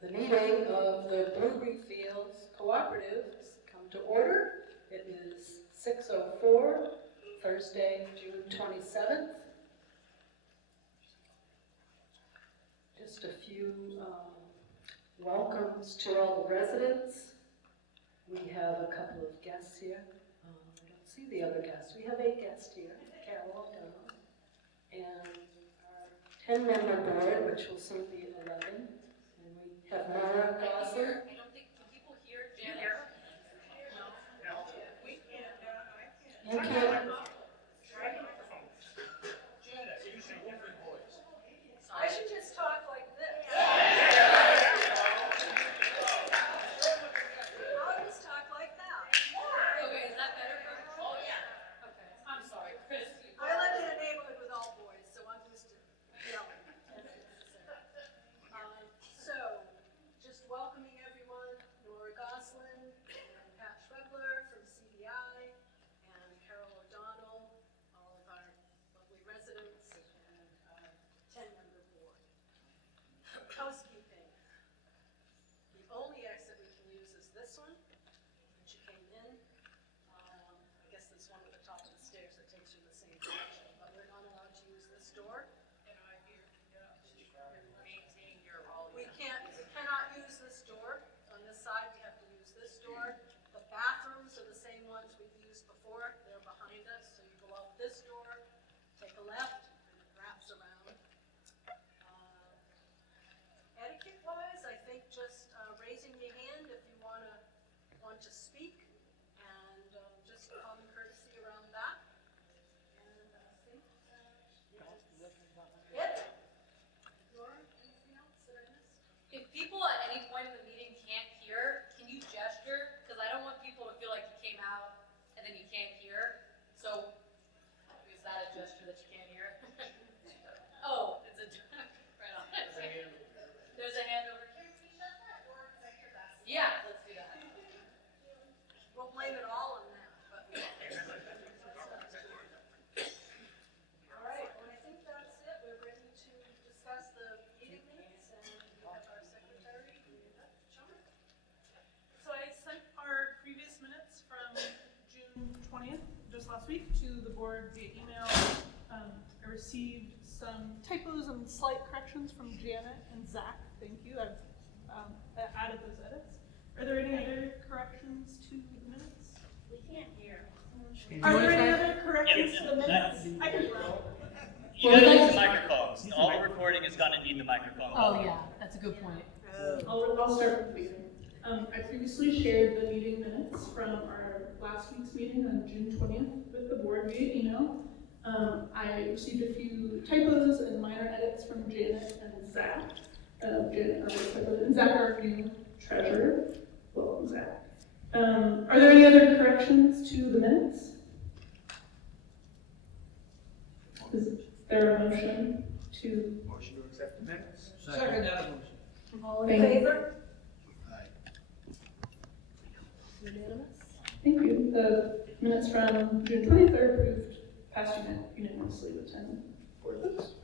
The meeting of the Blueberry Fields Cooperative has come to order. It is 6:04, Thursday, June 27th. Just a few welcomes to all the residents. We have a couple of guests here. I don't see the other guests. We have a guest here, Carol O'Donnell, and our 10-member board, which will soon be 11. And we have Mara Gosler. I don't think, can people hear Janet? No. We can't, I can't. You can't. Try the microphone. Janet, use a different voice. I should just talk like this. I'll just talk like that. Okay, is that better for everyone? Oh, yeah. Okay, I'm sorry, Chris. I live in a neighborhood with all boys, so I'm used to yelling. So, just welcoming everyone, Nora Goslin and Pat Schwebler from CBI, and Carol O'Donnell, all of our lovely residents, and 10-member board. Housekeeping. The only exit we can use is this one, which you came in. I guess this one at the top of the stairs that takes you in the same direction, but we're not allowed to use this door. We cannot use this door. On this side, we have to use this door. The bathrooms are the same ones we've used before. They're behind us, so you go out this door, take a left, and it wraps around. Etiquette-wise, I think just raising your hand if you want to speak, and just common courtesy around that. And I think that's it. Laura, anything else that I missed? If people at any point in the meeting can't hear, can you gesture? Because I don't want people to feel like you came out and then you can't hear. So, is that a gesture that you can't hear? Oh, it's a right on. There's a hand over here. Yeah, let's do that. We'll blame it all on that, but. All right, well, I think that's it. We're ready to discuss the meeting minutes, and we have our secretary, John. So I sent our previous minutes from June 20th, just last week, to the board via email. I received some typos and slight corrections from Janet and Zach. Thank you. I've added those edits. Are there any other corrections to the minutes? We can't hear. Are there any other corrections to the minutes? I can try. You gotta use the microphones. All the recording is gonna need the microphone. Oh, yeah, that's a good point. I'll start with the meeting. I previously shared the meeting minutes from our last week's meeting on June 20th with the board via email. I received a few typos and minor edits from Janet and Zach. Zach, our new treasurer. Welcome, Zach. Are there any other corrections to the minutes? Is there a motion to? Motion to accept the minutes. Second that motion. All in favor? Unanimous? Thank you. The minutes from June 20th are approved, passed unanimously with 10 for this.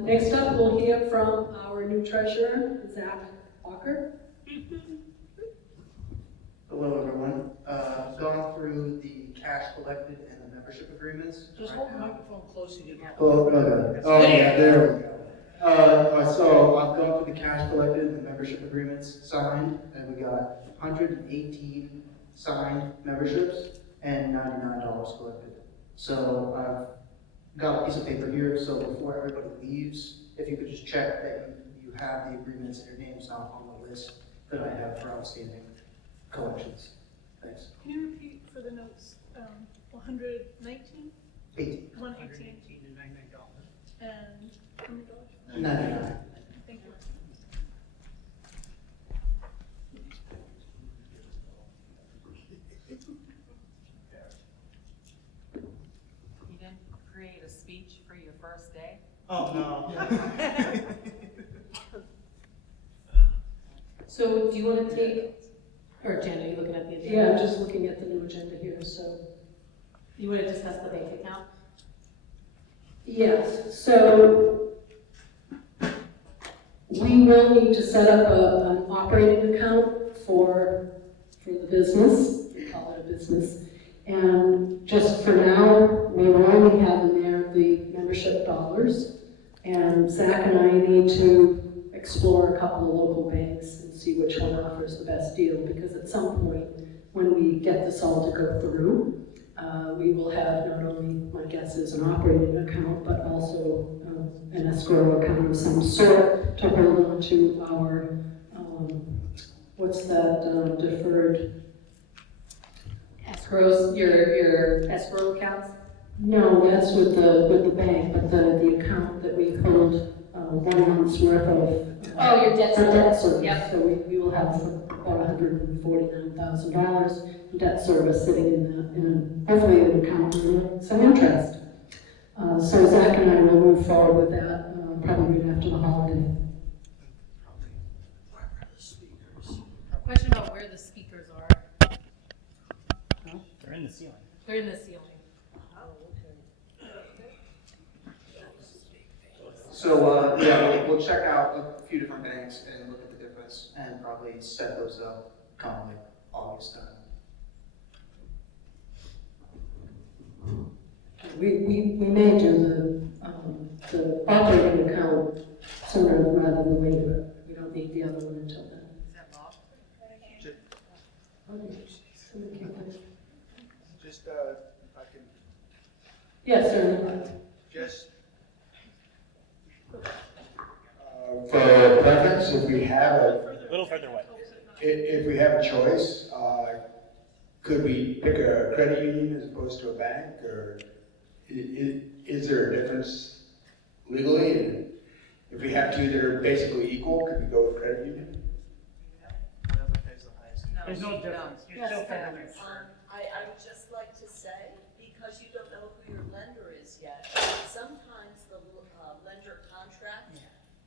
Next up, we'll hear from our new treasurer, Zach Walker. Hello, everyone. Gone through the cash collected and the membership agreements. Just hold the microphone close to you. Oh, okay. Oh, yeah, there we go. So I've gone through the cash collected and the membership agreements signed, and we got 118 signed memberships and $99 collected. So I've got a piece of paper here, so before everybody leaves, if you could just check that you have the agreements and your name's not on the list that I have for outstanding collections. Thanks. Can you repeat for the notes? 119? 18. 118. and $99. And how many dollars? 99. Thank you. You didn't create a speech for your first day? Oh, no. So do you want to take, Or Jen, are you looking at the agenda? yeah, I'm just looking at the new agenda here, so. You want to discuss the bank account? Yes, so we will need to set up an operating account for the business, we call it a business. And just for now, we will only have in there the membership dollars. And Zach and I need to explore a couple of local banks and see which one offers the best deal, because at some point, when we get this all to go through, we will have not only, my guess is, an operating account, but also an escrow account of some sort to hold on to our, what's that, deferred? Escrows, your escrow accounts? No, that's with the bank, but the account that we hold 1 month's worth of. Oh, your debt For debt service. service. Yep. So we will have about $149,000 in debt service sitting in hopefully an account with some interest. So Zach and I will move forward with that probably right after the holiday. Question about where the speakers are. They're in the ceiling. They're in the ceiling. So, yeah, we'll check out a few different banks and look at the difference and probably set those up come like August time. We may do the operating account sooner rather than later, but we don't need the other one until then. Is that law? Just, if I can, Yes, sir. just, for preference, if we have A little further away. if we have a choice, could we pick a credit union as opposed to a bank, or is there a difference legally? And if we have two that are basically equal, could we go with credit union? Whatever pays the highest. No. There's no difference, you're still paying it. I would just like to say, because you don't know who your lender is yet, sometimes the lender contract,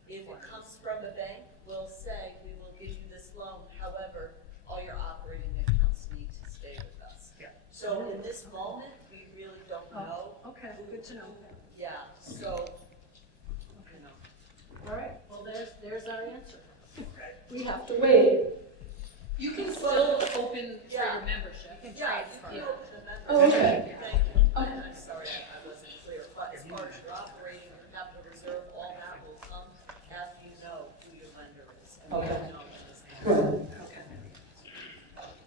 if it comes from a bank, will say, we will give you this loan, however, all your operating accounts need to stay with us. Yeah. So in this moment, we really don't know. Okay, good to know. Yeah, so, you know. All right, well, there's our answer. We have to wait. You can still open for Yeah. your membership. Yeah, you can open the membership. Oh, okay. Thank you. Okay. I'm sorry, I wasn't clear, but as far as your operating or capital reserve, all that will come after you know who your lender is. And we Okay. don't know at this point. Good.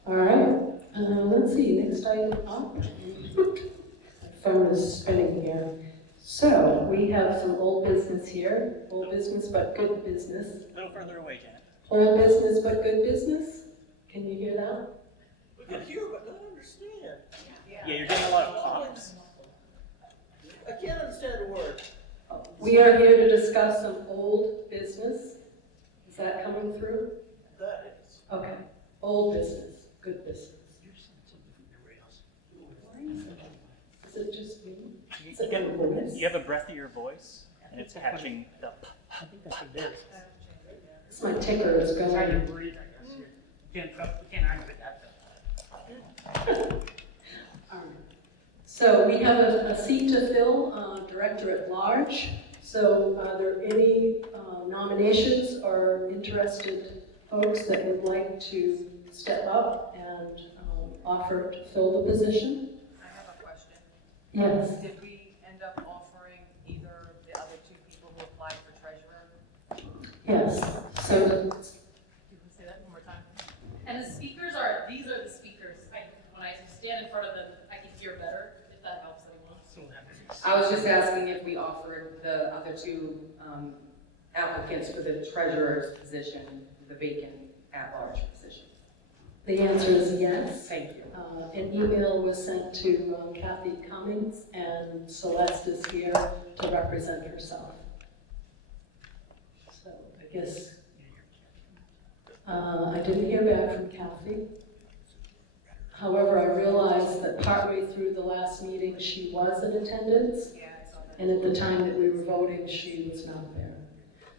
All right, let's see, next item up. My phone is spinning here. So we have some old business here, old business but good business. A little further away, Janet. Old business but good business? Can you hear that? We can hear, but not understand. Yeah, you're getting a lot of pops. I can't understand a word. We are here to discuss some old business. Is that coming through? That is. Okay, old business, good business. Is it just me? You have a breathier voice, and it's catching the. I think that's what it is. It's my ticker, it's It's how you going. breathe, I guess. You can't argue with that. So we have a seat to fill, Director at Large. So are there any nominations or interested folks that would like to step up and offer to fill the position? I have a question. Yes. Did we end up offering either the other two people who applied for treasurer? Yes. So You can say that one more time? And the speakers these are the speakers. When I stand in front of them, I can hear better, if that helps anyone. I was just asking if we offered the other two applicants for the treasurer's position, the vacant at-large position. the answer is yes. Thank you. An email was sent to Kathy Cummings, and Celeste is here to represent herself. So I guess I didn't hear back from Kathy. However, I realized that partway through the last meeting, she was in attendance, Yeah, I saw that. and at the time that we were voting, she was not there.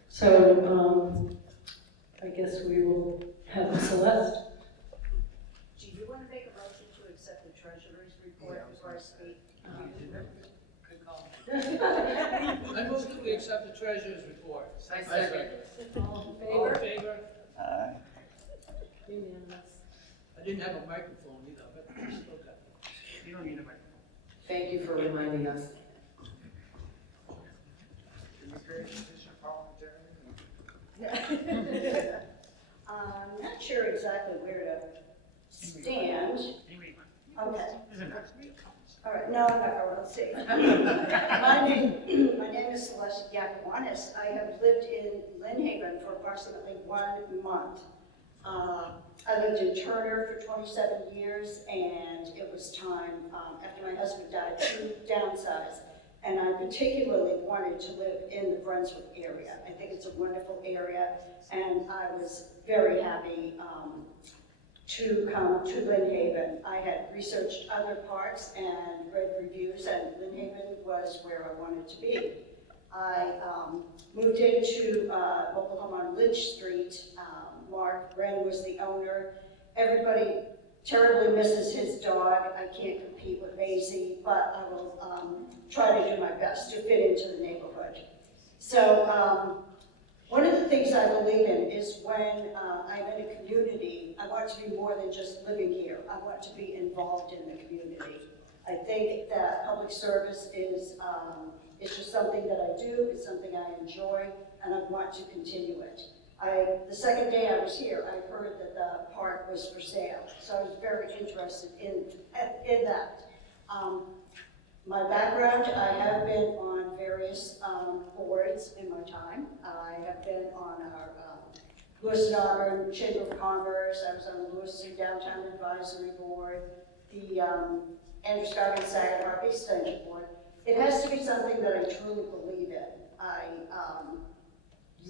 So I guess we will have Celeste. Do you want to make a motion to accept the treasurer's report before I speak? Good call. I move that we accept the treasurer's report. I second. All in All in favor? favor? Unanimous. I didn't have a microphone either, but it's okay. You don't need a microphone. Thank you for reminding us. I'm not sure exactly where to stand. Anyway, Okay, isn't it? all right, no, I'm not going to see. My name is Celeste Yakuanis. I have lived in Lynn Haven for approximately 1 month. I lived in Turner for 27 years, and it was time, after my husband died, to downsize. And I particularly wanted to live in the Brunswick area. I think it's a wonderful area, and I was very happy to come to Lynn Haven. I had researched other parks and read reviews, and Lynn Haven was where I wanted to be. I moved into Oklahoma on Lynch Street. Mark Wren was the owner. Everybody terribly misses his dog. I can't compete with Maisie, but I will try to do my best to fit into the neighborhood. So one of the things I believe in is when I'm in a community, I want to be more than just living here. I want to be involved in the community. I think that public service is just something that I do, it's something I enjoy, and I want to continue it. The second day I was here, I heard that the park was for sale, so I was very interested in that. My background, I have been on various boards in my time. I have been on our Lewis and Auburn Chamber of Commerce. I was on the Lewiston Downtown Advisory Board, the Andrew Scott and Saginaw Extension Board. It has to be something that I truly believe in. I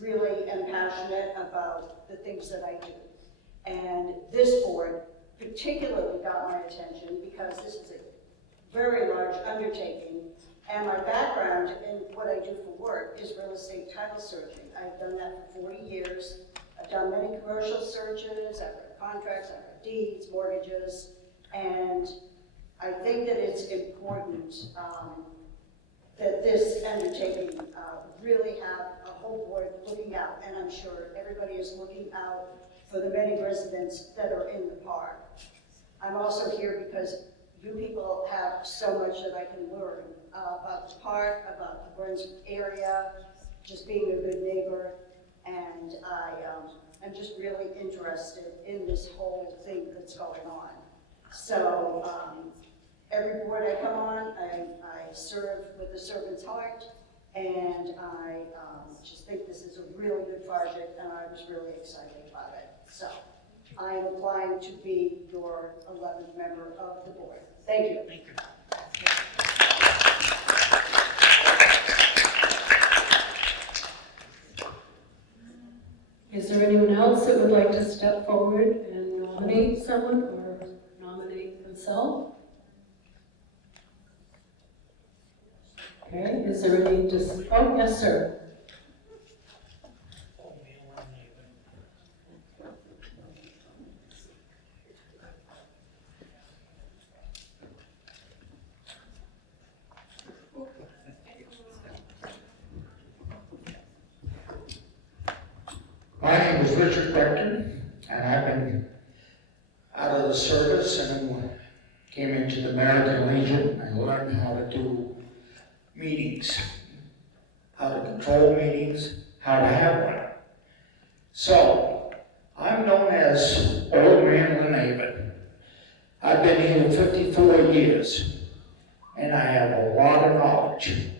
really am passionate about the things that I do. And this board particularly got my attention because this is a very large undertaking, and my background in what I do for work is real estate title searching. I've done that for 40 years. I've done many commercial searches, I've read contracts, I've read deeds, mortgages, and I think that it's important that this undertaking really have a whole board looking out, and I'm sure everybody is looking out for the many residents that are in the park. I'm also here because you people have so much that I can learn about the park, about the Brunswick area, just being a good neighbor, and I'm just really interested in this whole thing that's going on. So every board I come on, I serve with a servant's heart, and I just think this is a really good project, and I was really excited about it. So I am applying to be your 11th member of the board. Thank you. Thank you. Is there anyone else that would like to step forward and nominate someone or nominate themselves? Okay, is there any oh, yes, sir. My name is Richard Beckton, and I've been out of the service and came into the American Legion. I learned how to do meetings, how to control meetings, how to have one. So, I'm known as Old Man Lynn. I've been here 54 years, and I have a lot of knowledge.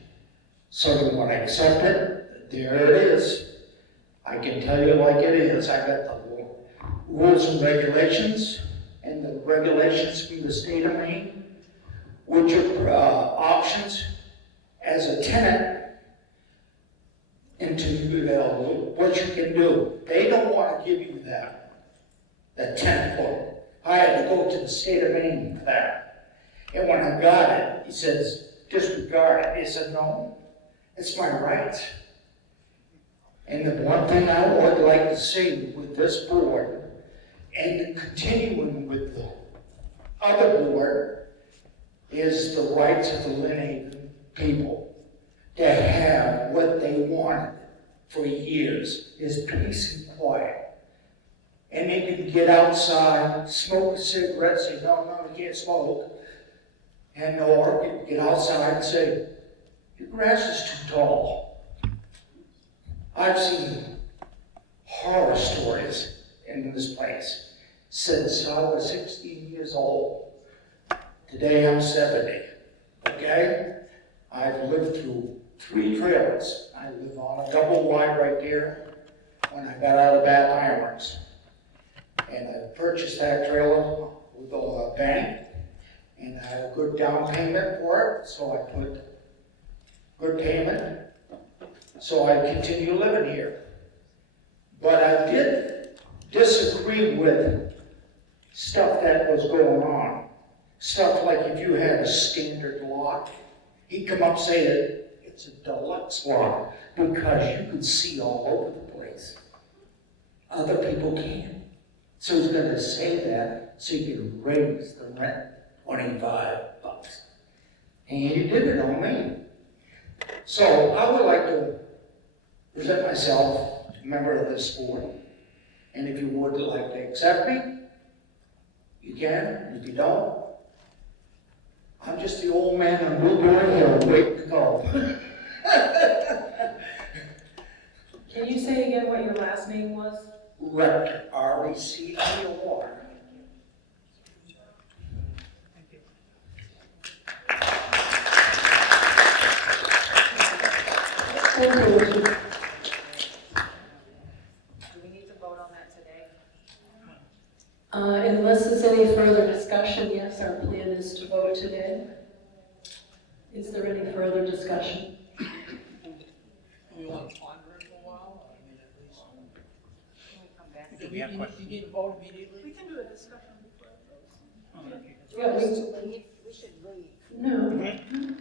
So you want to accept it? There it is. I can tell you like it is. I got the rules and regulations, and the regulations from the state of Maine, which are options as a tenant into what you can do. They don't want to give you that tenant book. I had to go to the state of Maine for that. And when I got it, he says, disregard it. He said, no, it's my right. And the one thing I would like to see with this board, and continuing with the other board, is the rights of the Lynn Haven people to have what what they wanted for years, is peace and quiet. And they can get outside, smoke a cigarette, say, no, you can't smoke. And or you can get outside and say, your grass is too tall. I've seen horror stories in this place since I was 16 years old. Today I'm 70, okay? I've lived through 3 trailers. I live on a double wide right there when I got out of Bath Ironworks. And I purchased that trailer with a bank, and I had a good down payment for it, so I put good payment, so I continue living here. But I did disagree with stuff that was going on. Stuff like if you had a standard lot, he'd come up saying it's a deluxe lot because you can see all over the place. Other people can't. So he's gonna say that so you can raise the rent $25. And you did it on me. So I would like to present myself a member of this board. And if you would like to accept me, you can. And if you don't, I'm just the old man on Blueberry Hill waiting to go. Can you say again what your last name was? Rector, R-E-C-T-O-R. Thank you, Richard. Do we need to vote on that today? Unless there's any further discussion, yes, our plan is to vote today. Is there any further discussion? We want to ponder it for a while, I mean, at least. Can we come back? Do you need to vote immediately? We can do a discussion before it votes. Yeah, We should leave. no.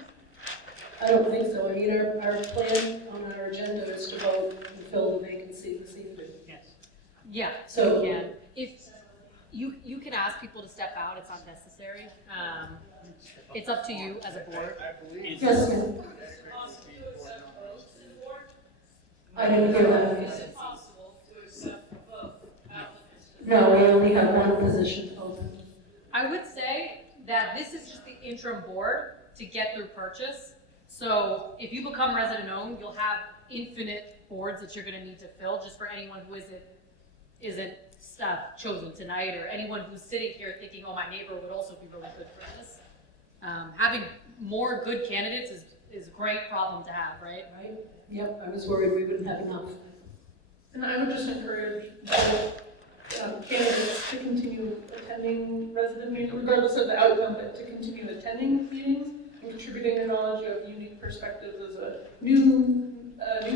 I don't think so. I mean, our plan on our agenda is to vote and fill the vacancy this evening. Yes. Yeah, So- you can. If, you can ask people to step out, it's not necessary. It's up to you as a board. Yes, ma'am. I didn't hear that. Is it possible to accept both applicants? No, we only have one position open. I would say that this is just the interim board to get through purchase. So if you become resident owned, you'll have infinite boards that you're gonna need to fill just for anyone who isn't chosen tonight, or anyone who's sitting here thinking, oh, my neighbor would also be really good for this. Having more good candidates is a great problem to have, right? Right? Yep, I was worried we wouldn't have enough. And I would just encourage both candidates to continue attending resident meetings, regardless of the outcome, but to continue attending meetings and contributing their knowledge of unique perspectives as a new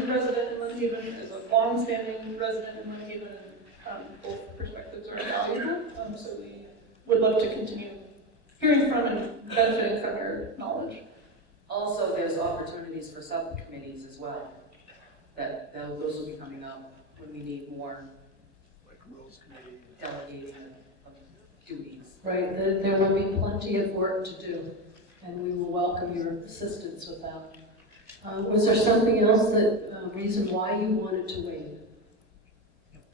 resident in Lynnhaven, as a long-standing resident in Lynnhaven, and both perspectives are valuable. So we would love to continue hearing from and benefiting from your knowledge. Also, there's opportunities for subcommittees as well. Those will be coming up when we need more Like Rules Committee. delegating of duties. Right, there will be plenty of work to do, and we will welcome your assistance with that. Was there something else reason why you wanted to wait?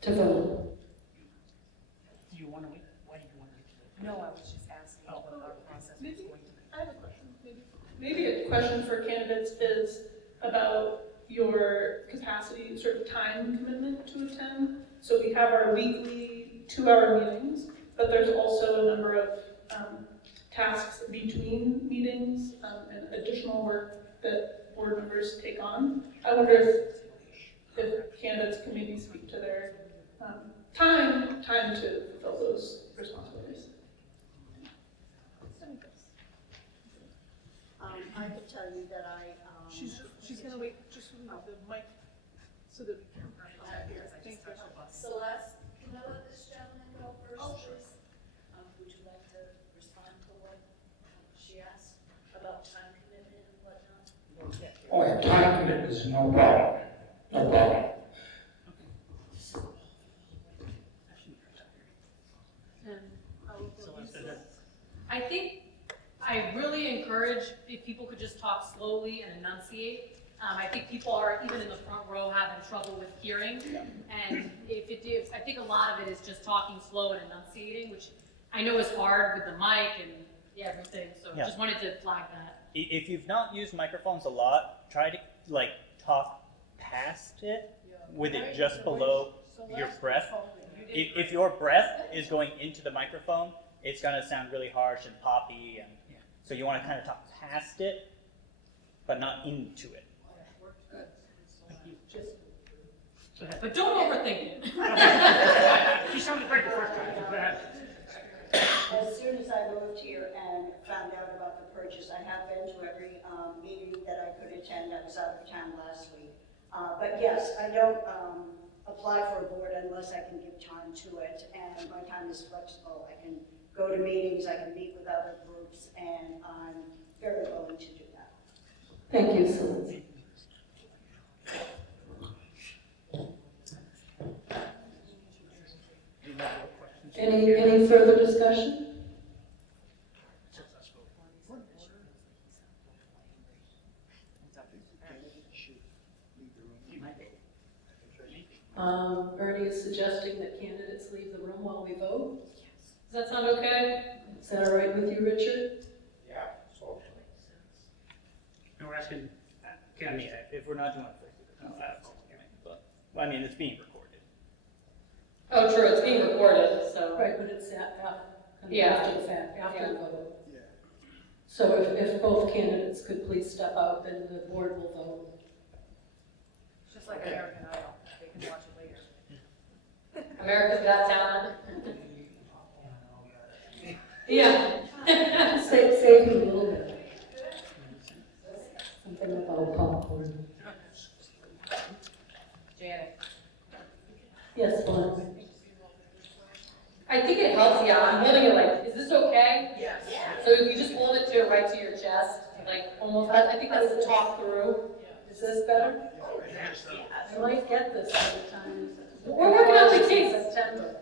To vote? Do you want to wait? Why do you want to wait? No, I was just asking what our process was Maybe, going to be. I have a question, maybe a question for candidates is about your capacity, sort of time commitment to attend. So we have our weekly 2-hour meetings, but there's also a number of tasks between meetings and additional work that board members take on. I wonder if candidates can maybe speak to their time to fulfill those responsibilities. I can tell you that She's gonna wait just with the mic so that we can. Thank you. Celeste, can I let this gentleman go first, please? Would you like to respond to what she asked about time commitment and whatnot? Oh, yeah, time commitment is no problem. No problem. I think I really encourage if people could just talk slowly and enunciate. I think people are, even in the front row, having trouble with hearing. And I think a lot of it is just talking slow and enunciating, which I know is hard with the mic and everything, so Yeah. just wanted to flag that. If you've not used microphones a lot, try to like talk past it with it just below your breath. If your breath is going into the microphone, it's gonna sound really harsh and poppy, and so you want to kind of talk past it, but not into it. But don't overthink it. She sounded great the first time. Go ahead. As soon as I moved here and found out about the purchase, I have been to every meeting that I could attend. I was out of town last week. But yes, I don't apply for a board unless I can give time to it, and my time is flexible. I can go to meetings, I can meet with other groups, and I'm very willing to do that. Thank you, Celine. Any further discussion? Ernie is suggesting that candidates leave the room while we vote. Does that sound okay? Is that all right with you, Richard? Yeah, so. And we're asking, I mean, if we're not doing it first, but I mean, it's being recorded. Oh, true, it's being recorded, so. Right, but it's after Yeah. the fact, after the vote. Yeah. So if both candidates could please step out, then the board will vote. It's just like American Idol, they can watch it later. America's Got Talent. Yeah. Save me a little bit. Something about popcorn. Janet. Yes, Lon. I think it helps, yeah, I'm holding it like, is this okay? Yes. So if you just hold it to right to your chest, like almost, I think that's the talk through. Is this better? I might get this by the time. We're working out the kinks. September.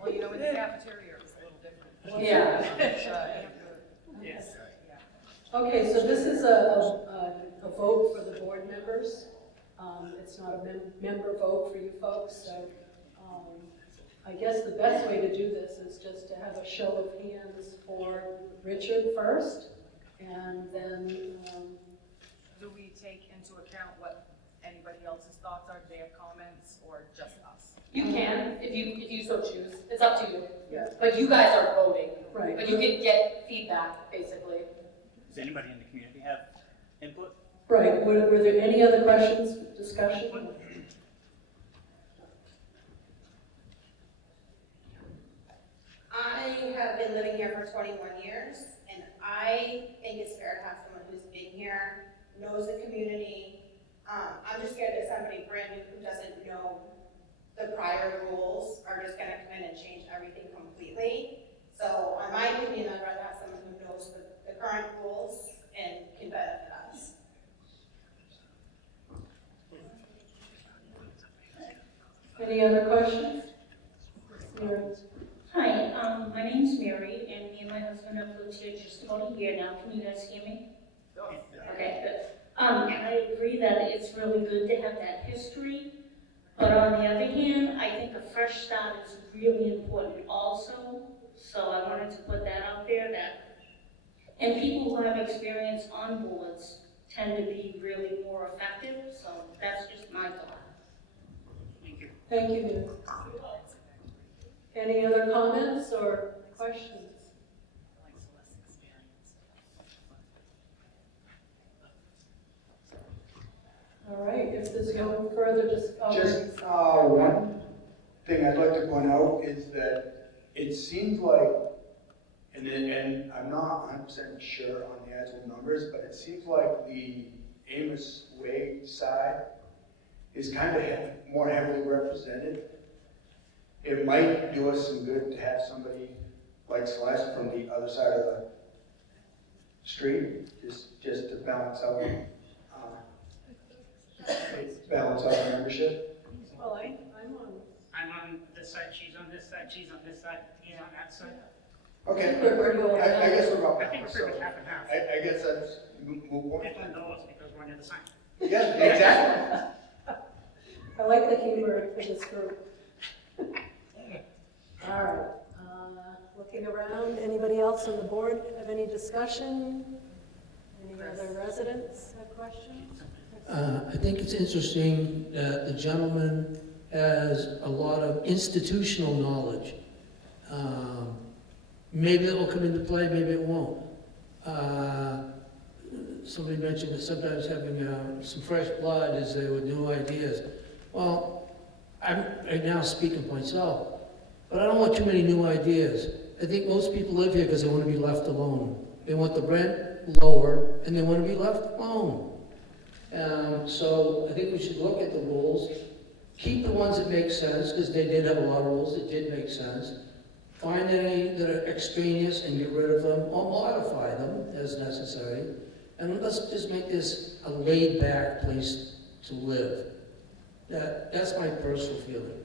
Well, you know, in the cafeteria, it's a little different. Yeah. You have to- yes. Okay, so this is a vote for the board members. It's not a member vote for you folks, so I guess the best way to do this is just to have a show of hands for Richard first, and then, Do we take into account what anybody else's thoughts are? Do they have comments or just us? You can, if you so choose, it's up to you. Yeah. But you guys are voting, right. but you can get feedback, basically. Does anybody in the community have input? Right, were there any other questions, discussion? I have been living here for 21 years, and I think it's fair to have someone who's been here, knows the community. I'm just scared that somebody brand new who doesn't know the prior rules are just gonna come in and change everything completely. So, in my opinion, I'd rather have someone who knows the current rules and can benefit us. Any other questions? Mary? Hi, my name's Mary, and me and my husband have lived here just about a year now. Can you guys hear me? Okay, good. I agree that it's really good to have that history, but on the other hand, I think a fresh start is really important also. So I wanted to put that out there and people who have experience on boards tend to be really more effective, so that's just my thought. Thank you. Thank you, Mary. Any other comments or questions? All right, if there's no further discussion. Just one thing I'd like to point out is that it seems like, and I'm not 100% sure on the actual numbers, but it seems like the Amos Way side is kind of more heavily represented. It might do us some good to have somebody like Celeste from the other side of the street, just to balance out our membership. Well, I'm on. I'm on this side, she's on this side, he's on that side. Okay, We're going I guess we're about. I think we're pretty much half and half. I guess that's move point. It's on those because we're near the sign. Yeah, exactly. I like the humor for this group. All right, looking around, anybody else on the board have any discussion? Any other residents have questions? I think it's interesting that the gentleman has a lot of institutional knowledge. Maybe it will come into play, maybe it won't. Somebody mentioned that sometimes having some fresh blood is there with new ideas. Well, I'm right now speaking for myself, but I don't want too many new ideas. I think most people live here because they want to be left alone. They want the rent lower and they want to be left alone. So I think we should look at the rules, keep the ones that make sense, because they did have a lot of rules that did make sense. Find any that are extraneous and get rid of them, or modify them as necessary. And let's just make this a laid-back place to live. That's my personal feeling.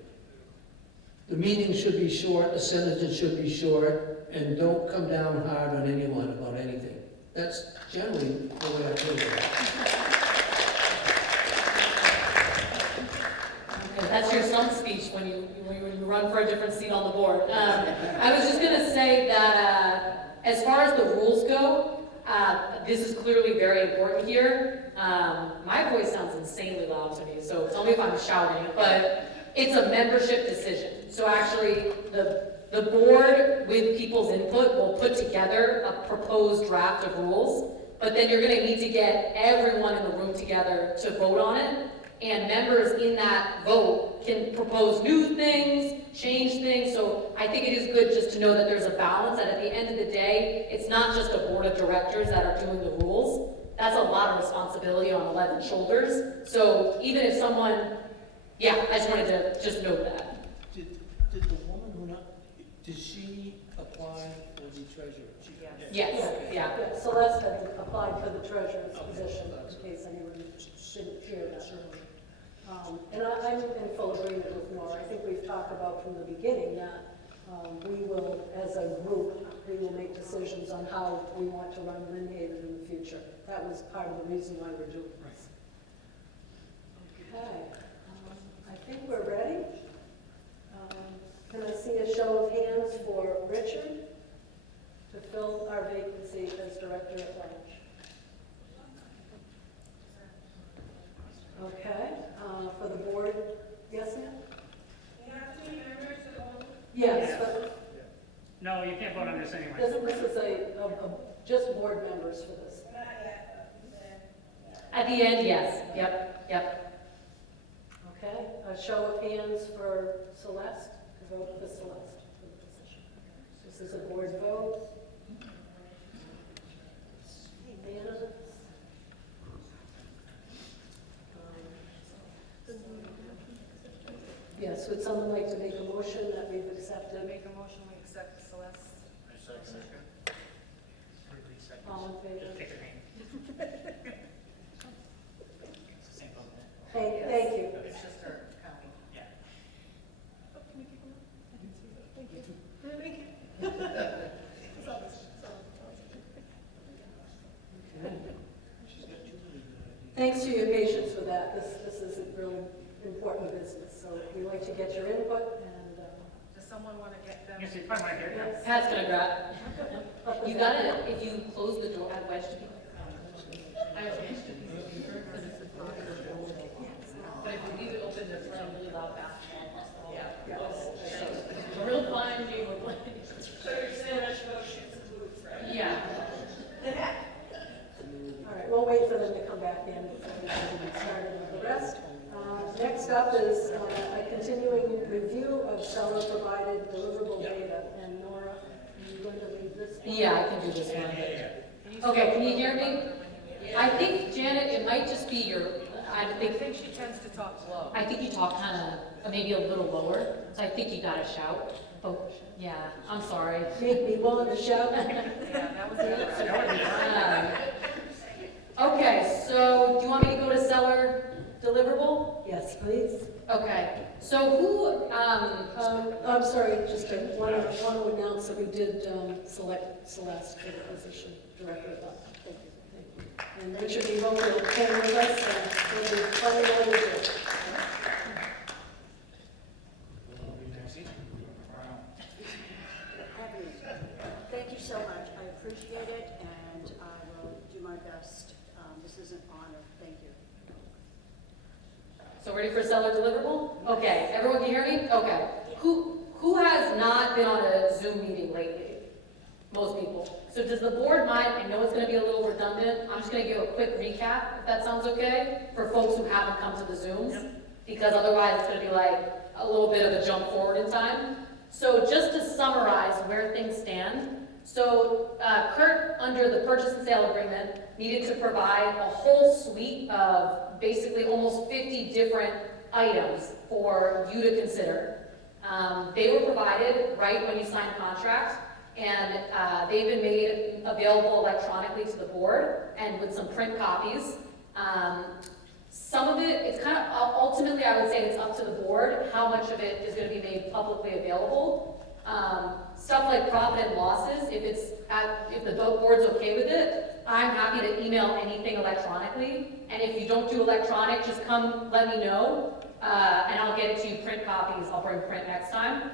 The meeting should be short, the sentences should be short, and don't come down hard on anyone about anything. That's generally the way I feel about it. Okay, that's your son's speech when you run for a different seat on the board. I was just gonna say that as far as the rules go, this is clearly very important here. My voice sounds insanely loud to me, so tell me if I'm shouting, but it's a membership decision. So actually, the board, with people's input, will put together a proposed draft of rules, but then you're gonna need to get everyone in the room together to vote on it. And members in that vote can propose new things, change things, so I think it is good just to know that there's a balance, that at the end of the day, it's not just a board of directors that are doing the rules. That's a lot of responsibility on 11 shoulders. So even if someone, yeah, I just wanted to just note that. Did the woman who did she apply for the treasurer? Yes, yeah. Yeah, Celeste had applied for the treasurer's position, in case anyone didn't hear that. And I'm in full agreement with Nora. I think we've talked about from the beginning that we will, as a group, we will make decisions on how we want to run Lynn Haven in the future. That was part of the reason why we're doing this. Okay, I think we're ready. Can I see a show of hands for Richard to fill our vacancy as director at large? Okay, for the board, yes, ma'am? You have to be members to vote? Yes, but No, you can't vote on this anyway. this is just board members for this. Not yet, but you said. At the end, yes, yep. Okay, a show of hands for Celeste, to vote for Celeste for the position. This is a board vote. Unanimous. Yes, would someone like to make a motion that we've accepted? Make a motion, we accept Celeste. All in favor? Just take your name. It's the same vote. Thank you. It's just her counting. Yeah. Thanks for your patience with that. This is a really important business, so we like to get your input and. Does someone want to get them? Yes, you probably want to hear it. Pat's gonna grab. You gotta, if you close the door, add wedge to people. But if you leave it open, there's a really loud basketball across the hall. Yeah. A real fine game of play. So you're saying I should go shoot some boots, right? Yeah. All right, we'll wait for them to come back in before we can get started with the rest. Next up is a continuing review of seller-provided deliverable data. And Nora, are you going to lead this one? Yeah, I can do this one. Okay, can you hear me? I think, Janet, it might just be your, I I think, think she tends to talk low. I think you talk kind of, maybe a little lower, so I think you gotta shout. Oh, yeah, I'm sorry. Be willing to shout? Yeah, that was the other. Okay, so do you want me to go to seller deliverable? Yes, please. Okay, so who, I'm sorry, just I want to announce that we did select Celeste for the position, Director of Health. Thank you, thank you. And Richard DeVoe came with us, and we'll be funny all we do. Thank you so much. I appreciate it, and I will do my best. This is an honor. Thank you. so ready for seller deliverable? Okay, everyone can hear me? Okay. Who has not been on a Zoom meeting lately? Most people. So does the board mind, I know it's gonna be a little redundant, I'm just gonna give a quick recap, if that sounds okay, for folks who haven't come to the Zooms, because otherwise it's gonna be like a little bit of a jump forward in time. So just to summarize where things stand, so Kurt, under the purchase and sale agreement, needed to provide a whole suite of basically almost 50 different items for you to consider. They were provided right when you signed contracts, and they've been made available electronically to the board and with some print copies. Some of it, it's kind of, ultimately I would say it's up to the board how much of it is going to be made publicly available. Stuff like profit and losses, if the board's okay with it, I'm happy to email anything electronically. And if you don't do electronic, just come let me know, and I'll get it to you print copies. I'll bring print next time.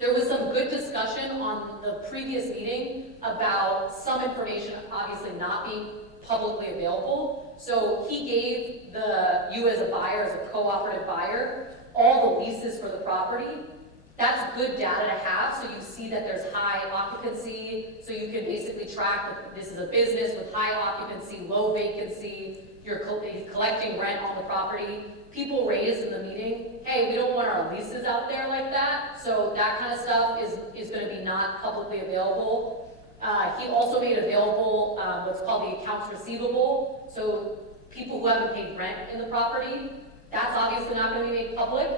There was some good discussion on the previous meeting about some information obviously not being publicly available. So he gave you as a buyer, as a cooperative buyer, all the leases for the property. That's good data to have, so you see that there's high occupancy, so you can basically track that this is a business with high occupancy, low vacancy, you're collecting rent on the property. People raised in the meeting, hey, we don't want our leases out there like that, so that kind of stuff is going to be not publicly available. He also made available what's called the accounts receivable, so people who haven't paid rent in the property, that's obviously not going to be made public.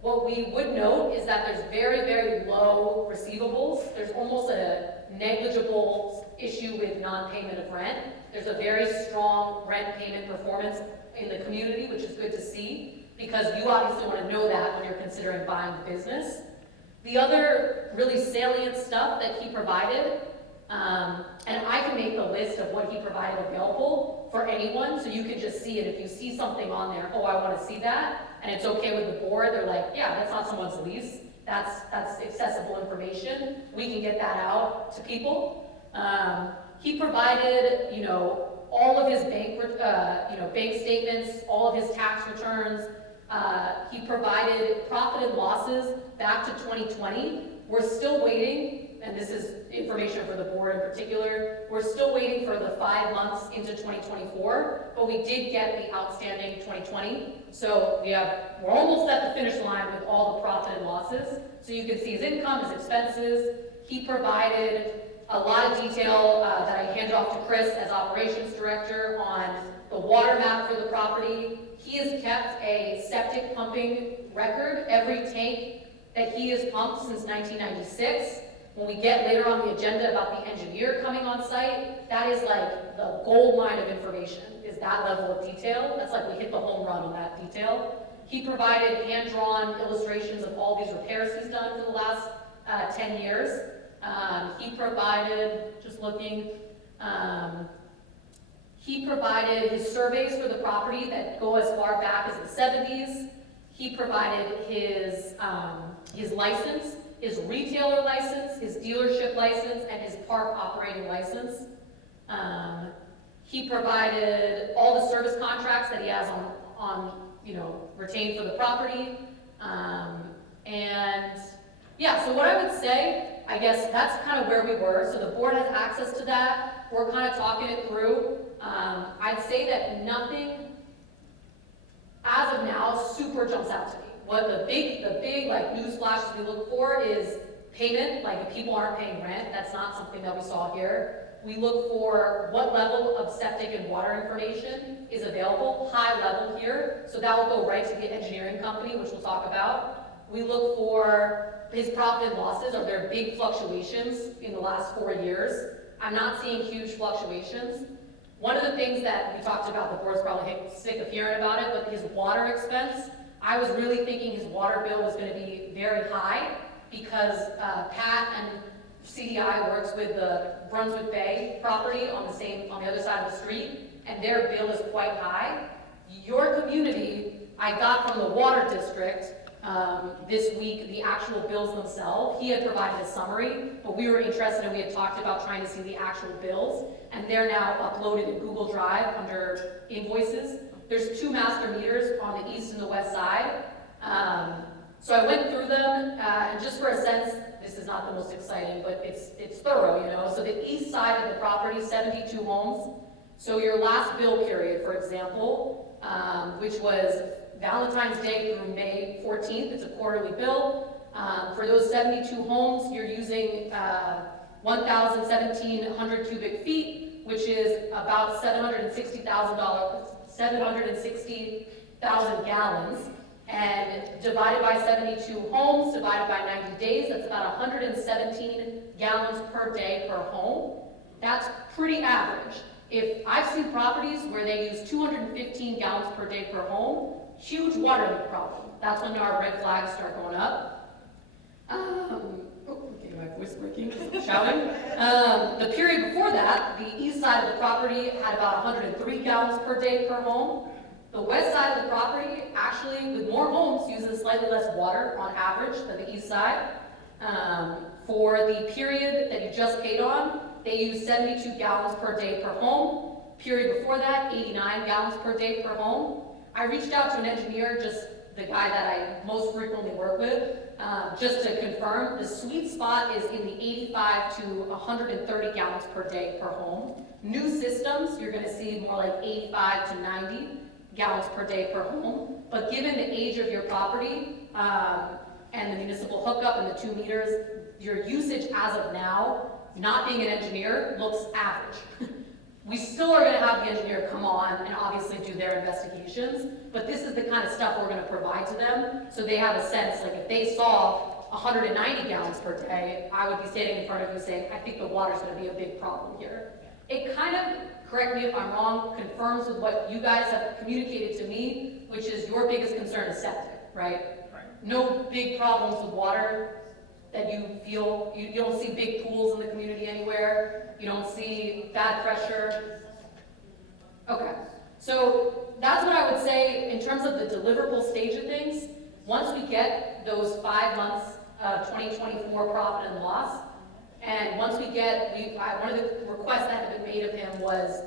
What we would note is that there's very, very low receivables. There's almost a negligible issue with non-payment of rent. There's a very strong rent payment performance in the community, which is good to see, because you obviously want to know that when you're considering buying the business. The other really salient stuff that he provided, and I can make the list of what he provided available for anyone, so you can just see it. If you see something on there, oh, I want to see that, and it's okay with the board, they're like, yeah, that's not someone's lease, that's accessible information, we can get that out to people. He provided, all of his bank statements, all of his tax returns. He provided profit and losses back to 2020. We're still waiting, and this is information for the board in particular, we're still waiting for the 5 months into 2024, but we did get the outstanding 2020. So we're almost at the finish line with all the profit and losses. So you can see his income, his expenses. He provided a lot of detail that I handed off to Chris as operations director on the water map for the property. He has kept a septic pumping record. Every tank that he has pumped since 1996. When we get later on the agenda about the engineer coming on site, that is like the gold mine of information, is that level of detail. That's like we hit the home run on that detail. He provided hand-drawn illustrations of all these repairs he's done for the last 10 years. He provided, he provided his surveys for the property that go as far back as the 70s. He provided his license, his retailer license, his dealership license, and his park operating license. He provided all the service contracts that he has retained for the property. So what I would say, I guess that's kind of where we were. So the board has access to that. We're kind of talking it through. I'd say that nothing, as of now, super jumps out to me. What the big like news flashes we look for is payment, like if people aren't paying rent, that's not something that we saw here. We look for what level of septic and water information is available, high level here, so that will go right to the engineering company, which we'll talk about. We look for his profit and losses. Are there big fluctuations in the last 4 years? I'm not seeing huge fluctuations. One of the things that we talked about, the board's probably sick of hearing about it, but his water expense, I was really thinking his water bill was gonna be very high because Pat and CDI works with the Brunswick Bay property on the other side of the street, and their bill is quite high. Your community, I got from the water district this week, the actual bills themselves. He had provided a summary, but we were interested and we had talked about trying to see the actual bills, and they're now uploaded in Google Drive under invoices. There's 2 master meters on the east and the west side. So I went through them, and just for a sense, this is not the most exciting, but it's thorough, you know. So the east side of the property, 72 homes. So your last bill period, for example, which was Valentine's Day through May 14th, it's a quarterly bill. For those 72 homes, you're using 1,700 cubic feet, which is about $760,000 gallons. And divided by 72 homes, divided by 90 days, that's about 117 gallons per day per home. That's pretty average. If I've seen properties where they use 215 gallons per day per home, huge water leak problem. That's when our red flags start going up. Okay, my voice working, shouting. The period before that, the east side of the property had about 103 gallons per day per home. The west side of the property, actually, with more homes, uses slightly less water on average than the east side. For the period that you just paid on, they use 72 gallons per day per home. Period before that, 89 gallons per day per home. I reached out to an engineer, just the guy that I most frequently work with, just to confirm. The sweet spot is in the 85 to 130 gallons per day per home. New systems, you're gonna see more like 85 to 90 gallons per day per home. But given the age of your property and the municipal hookup and the 2 meters, your usage as of now, not being an engineer, looks average. We still are gonna have the engineer come on and obviously do their investigations, but this is the kind of stuff we're gonna provide to them, so they have a sense, like if they saw 190 gallons per day, I would be standing in front of you saying, I think the water's gonna be a big problem here. It kind of, correct me if I'm wrong, confirms with what you guys have communicated to me, which is your biggest concern is septic, right? No big problems with water that you feel, you don't see big pools in the community anywhere, you don't see bad pressure. Okay, so that's what I would say in terms of the deliverable stage of things. Once we get those 5 months of 2024 profit and loss, and once we get, one of the requests that had been made of him was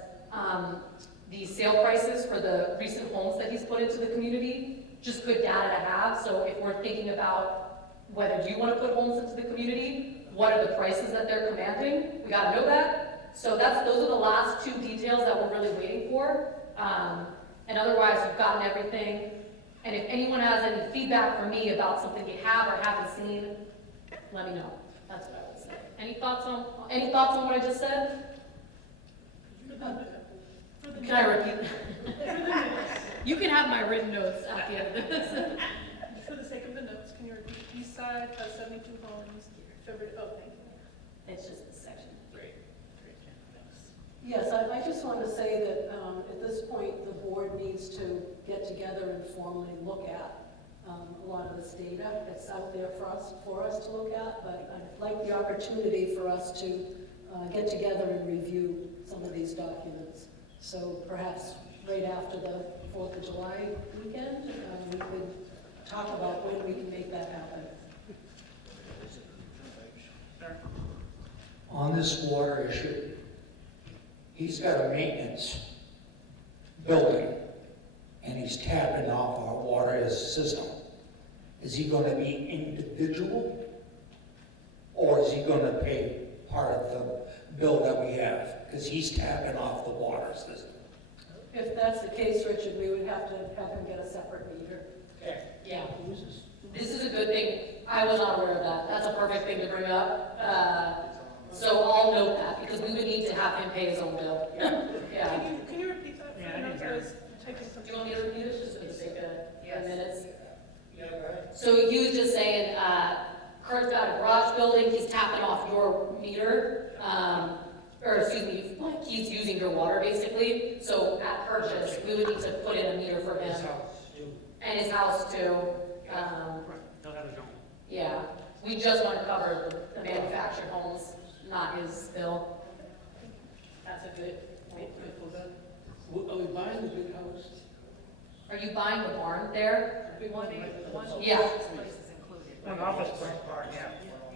the sale prices for the recent homes that he's put into the community, just good data to have. So if we're thinking about whether do you want to put homes into the community, what are the prices that they're commanding, we got to know that. So those are the last 2 details that we're really waiting for. And otherwise, you've gotten everything. And if anyone has any feedback for me about something you have or haven't seen, let me know. That's what I would say. Any thoughts on what I just said? Can I repeat? You can have my written notes at the end of this. For the sake of the notes, can you repeat? East side has 72 homes. February, oh, thank you. It's just this section. Great. Yes, I just want to say that at this point, the board needs to get together and formally look at a lot of this data that's out there for us to look at, but I'd like the opportunity for us to get together and review some of these documents. So perhaps right after the 4th of July weekend, we could talk about when we can make that happen. On this water issue, he's got a maintenance building, and he's tapping off our water as a system. Is he gonna be individual, or is he gonna pay part of the bill that we have? Because he's tapping off the water system. If that's the case, Richard, we would have to have him get a separate meter. Okay. Yeah. This is a good thing. I was not aware of that. That's a perfect thing to bring up. So I'll note that, because we would need to have him pay his own bill. Yeah. Can you repeat that? Yeah, I didn't hear it. Typing Do something. you want me to repeat it, just for the sake of minutes? Yeah, right. So he was just saying, Kurt's got a garage building, he's tapping off your meter. or excuse me, like he's using your water basically. So at purchase, we would need to put in a meter for him. And his house too. They'll have his own. Yeah, we just want to cover the manufactured homes, not his bill. That's a good point. Are we buying the big house? Are you buying the barn there? One Yeah. office place is included. One office place, bar, yeah.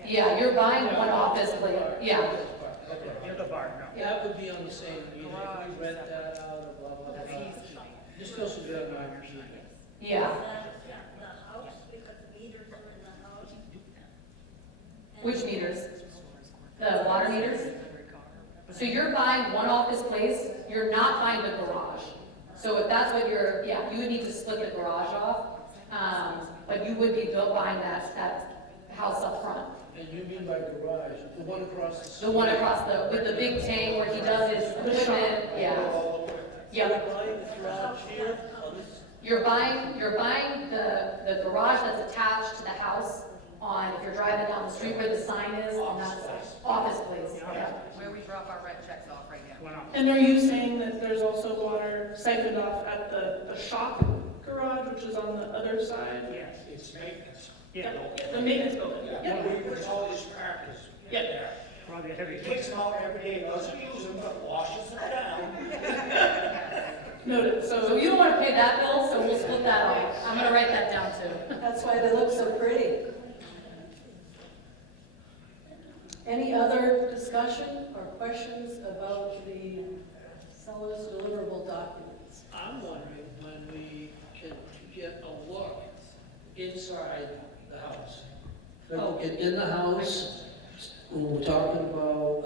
Yeah, you're buying one office, place. Yeah. Near the bar, no. That would be on the same meter, if we rent that out or blah, blah, That's blah. he's keeping. This goes to the market. Yeah. The house, because the meters are in the house. Which meters? The water meters? So you're buying one office place, you're not buying the garage. So if that's what you're, yeah, you would need to split the garage off, but you would be buying that house up front. And you mean by garage, the one across the street? The one across with the big tank where he does his equipment, yeah. Yep. You're buying the garage that's attached to the house on, if you're driving down the street where the sign is, and that's office place, yeah. Where we drop our rent checks off right now. And are you saying that there's also water siphoned off at the shop garage, which is on the other side? Yes. It's maintenance. Yeah. The maintenance building? Yeah, we put all these practice. Yeah. Probably a heavy. Takes them out every day, doesn't use them, but washes them down. Noted, So you don't want to pay that bill, so we'll split that off. I'm gonna write that down too. That's why they look so pretty. Any other discussion or questions about the seller's deliverable documents? I'm wondering when we can get a look inside the house. Oh. In the house, when we're talking about,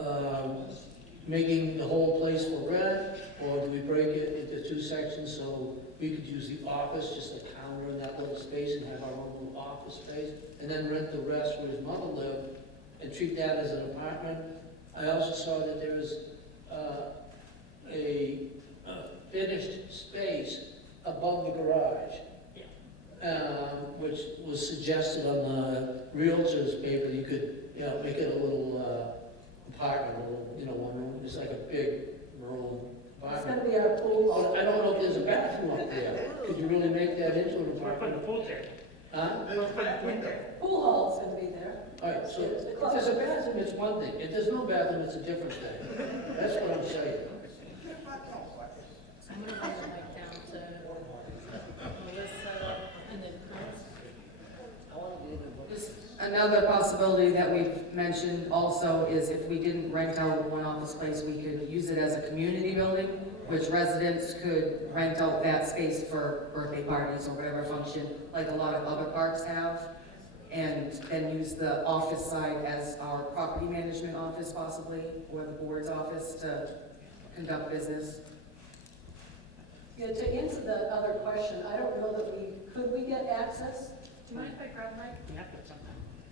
making the whole place for rent, or do we break it into two sections so we could use the office, just a counter in that little space and have our own little office space, and then rent the rest where his mother lived, and treat that as an apartment? I also saw that there was, a finished space above the garage, which was suggested on the realtor's paper. You could, make it a little apartment, a little, one room. It's like a big room It's apartment. gonna be our pool hall. But I don't know if there's a bathroom up there. Could you really make that into an We're putting the apartment? pool there. Huh? We're putting the pool there. Pool hall's gonna be there. All right, so if there's a bathroom, it's one thing. If there's no bathroom, it's a different thing. That's what I'm saying. I'm gonna write it back down to Melissa and then Chris. Another possibility that we've mentioned also is if we didn't rent out one office place, we could use it as a community building, which residents could rent out that space for birthday parties or whatever function, like a lot of other parks have, and then use the office side as our property management office possibly, or the board's office to conduct business. Yeah, to answer the other question, I don't know that could we get access? Do you mind if I grab Mike? We have to sometime.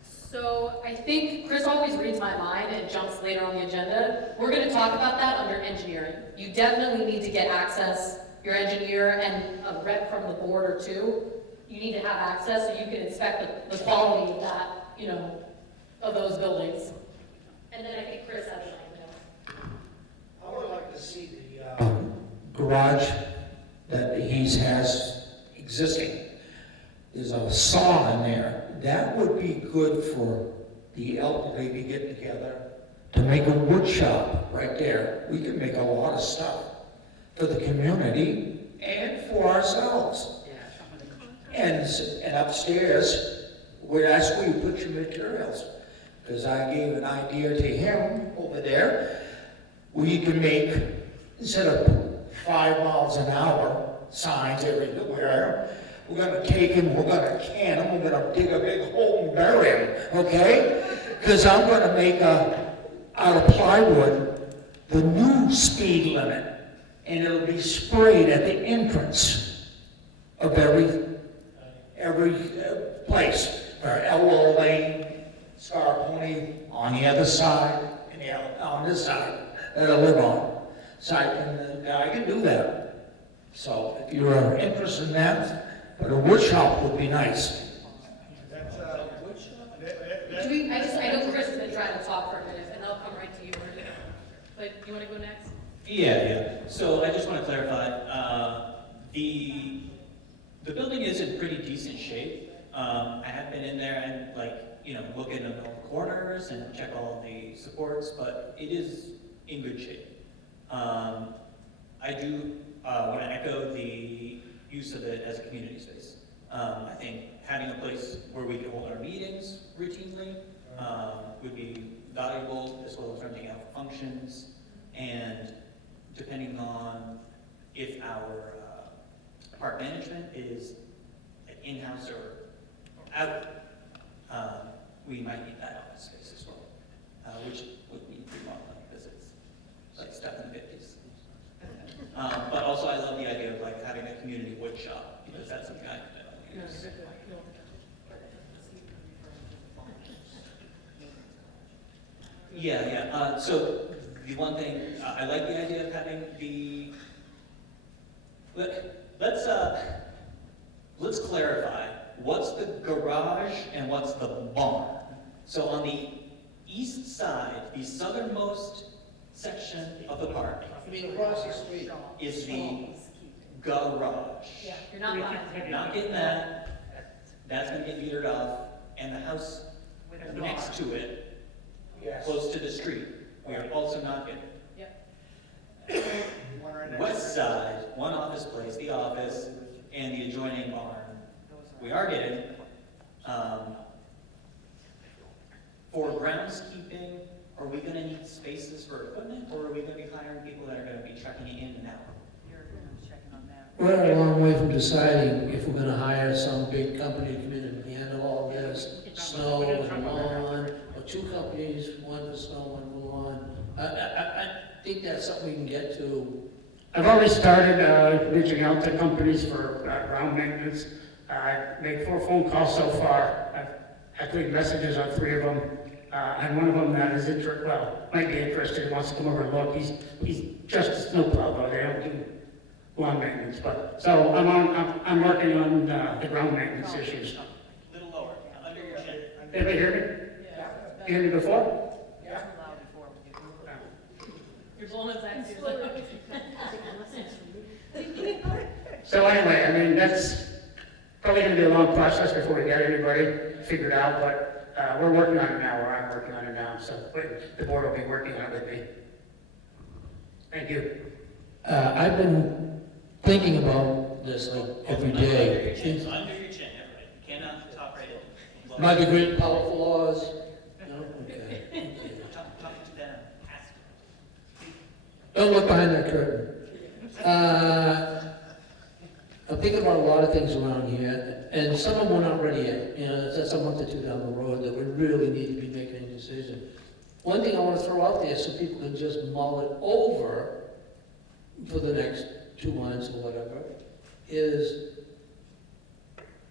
So I think Chris always reads my mind and jumps later on the agenda. We're gonna talk about that under engineering. You definitely need to get access, your engineer and a rep from the board or two. You need to have access so you can inspect the quality of that, of those buildings. And then I think Chris has something else. I would like to see the garage that he has existing. There's a saw in there. That would be good for the elderly to get together to make a wood shop right there. We can make a lot of stuff for the community and for ourselves. And upstairs, that's where you put your materials. Because I gave an idea to him over there, we can make, instead of 5 miles an hour signs everywhere, we're gonna take him, we're gonna can him, we're gonna dig a big hole and bury him, okay? Because I'm gonna make out of plywood, the new speed limit, and it'll be sprayed at the entrance of every place. Or Elwell Lane, Star Pony on the other side, and on this side that I live on. So I can do that. So if you're interested in that, but a wood shop would be nice. I know Chris has been trying to talk for a minute, and I'll come right to you. But Yeah. So I just want to clarify, the building is in pretty decent shape. I have been in there and look in all the corners and check all the supports, but it is in good shape. I do want to echo the use of it as a community space. I think having a place where we can hold our meetings routinely would be valuable, as well as renting out for functions. And depending on if our park management is in-house or out, we might need that office space as well, which would need remodeling because it's like stuff in the 50s. But also I love the idea of having a community wood shop, because that's something I can use. Yeah. So the one thing, I like the idea of having the, let's clarify, what's the garage and what's the barn? So on the east side, the southernmost section of the park I mean, across the street. is the garage. Yeah, you're not buying. Not getting that, that's gonna get metered off, and the house next to it, close to the street, we are also not getting. West side, one office place, the office, and the adjoining barn, we are getting. For groundskeeping, are we gonna need spaces for equipment, or are we gonna be hiring people that are gonna be checking in and out? We're a long way from deciding if we're gonna hire some big company to come in and handle all this, snow and lawn, or two companies, one for snow, one for lawn. I think that's something we can get to. I've already started reaching out to companies for ground maintenance. I made 4 phone calls so far. I've had 3 messages on 3 of them. And one of them that is might be interested, wants to come over and look. He's just a snowplow, though. They don't do lawn maintenance. But so I'm working on the ground maintenance issues. A little lower, under your chin. Anybody hear me? Yeah. You hear me before? Yeah. You're blowing us out. So anyway, I mean, that's probably going to be a long process before we get anybody figured out, but we're working on it now, or I'm working on it now, so the board will be working on it with me. Thank you. I've been thinking about this every day. Under your chin, everybody. You cannot top right in. By the great powerful laws. No? Okay. Talk to them. Ask them. Don't look behind that curtain. I'm thinking about a lot of things around here, and some of them we're not ready yet. That's a month or 2 down the road that we really need to be making a decision. One thing I want to throw out there so people can just mull it over for the next 2 months or whatever is,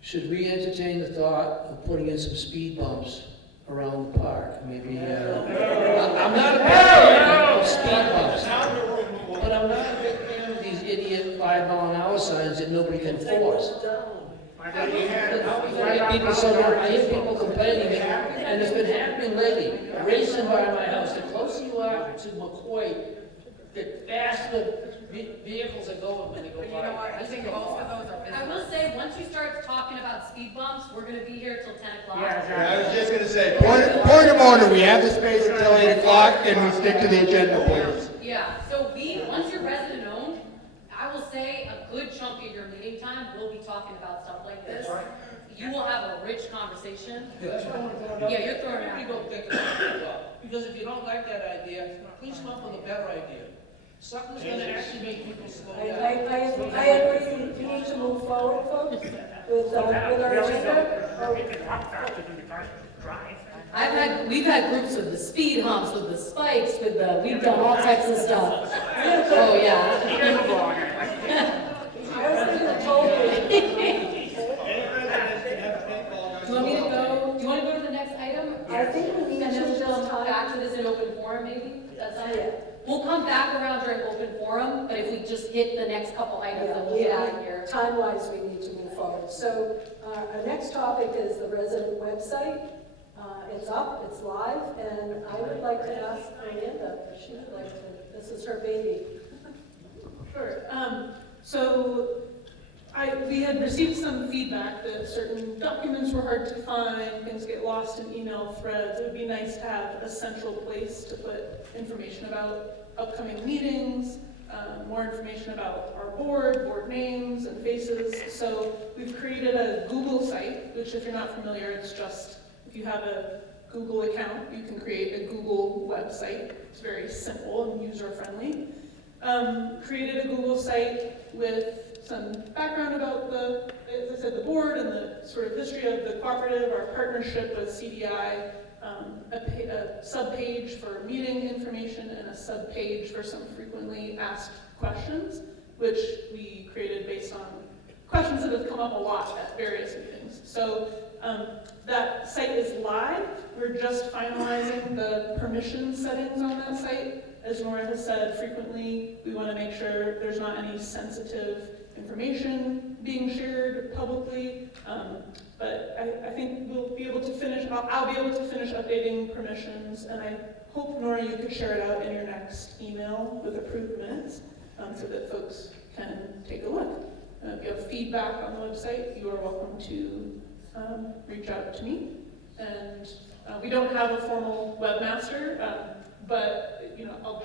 should we entertain the thought of putting in some speed bumps around the park? Maybe, I'm not a big fan of speed bumps, but I'm not a big fan of these idiot 5-mile-an-hour signs that nobody can enforce. I hear people complaining, and it's been happening lately, racing by my house. The closer you are to McCoy, the faster vehicles are going when they go by. But you know what, I think both of those are business. I will say, once you start talking about speed bumps, we're gonna be here till 10 o'clock. Yeah, I was just gonna say, point of order, we have the space until 8 o'clock, and we stick to the agenda, please. Yeah, so once you're resident owned, I will say a good chunk of your meeting time, we'll be talking about stuff like this. You will have a rich conversation. That's what I want to throw it out. Yeah, you're throwing it out. Everybody go think about it. Because if you don't like that idea, please come up with a better idea. Something's gonna actually make people slow I down. agree, we need to move forward, folks, with our agenda. We've had groups with the speed humps, with the spikes, we've done all types of stuff. Oh, yeah. I was thinking totally. Do you want me to go, do you want to go to the next item? I think we need And then to we'll just come back to this in open forum, maybe? That's not it? We'll come back around during open forum, but if we just hit the next couple items, then we'll get out of here. Time-wise, we need to move forward. So our next topic is the resident website. It's up, it's live, and I would like to ask Miranda if she would like to, this is her baby. Sure. So we had received some feedback that certain documents were hard to find, things get lost in email threads. It would be nice to have a central place to put information about upcoming meetings, more information about our board names and faces. So we've created a Google site, which if you're not familiar, it's just, if you have a Google account, you can create a Google website. It's very simple and user-friendly. Created a Google site with some background about the, as I said, the board and the sort of history of the cooperative, our partnership with CDI, a sub-page for meeting information and a sub-page for some frequently asked questions, which we created based on questions that have come up a lot at various meetings. So that site is live. We're just finalizing the permission settings on that site. As Nora has said frequently, we want to make sure there's not any sensitive information being shared publicly, but I think we'll be able to finish, I'll be able to finish updating permissions, and I hope, Nora, you could share it out in your next email with approved minutes, so that folks can take a look. If you have feedback on the website, you are welcome to reach out to me. And we don't have a formal webmaster, but you know,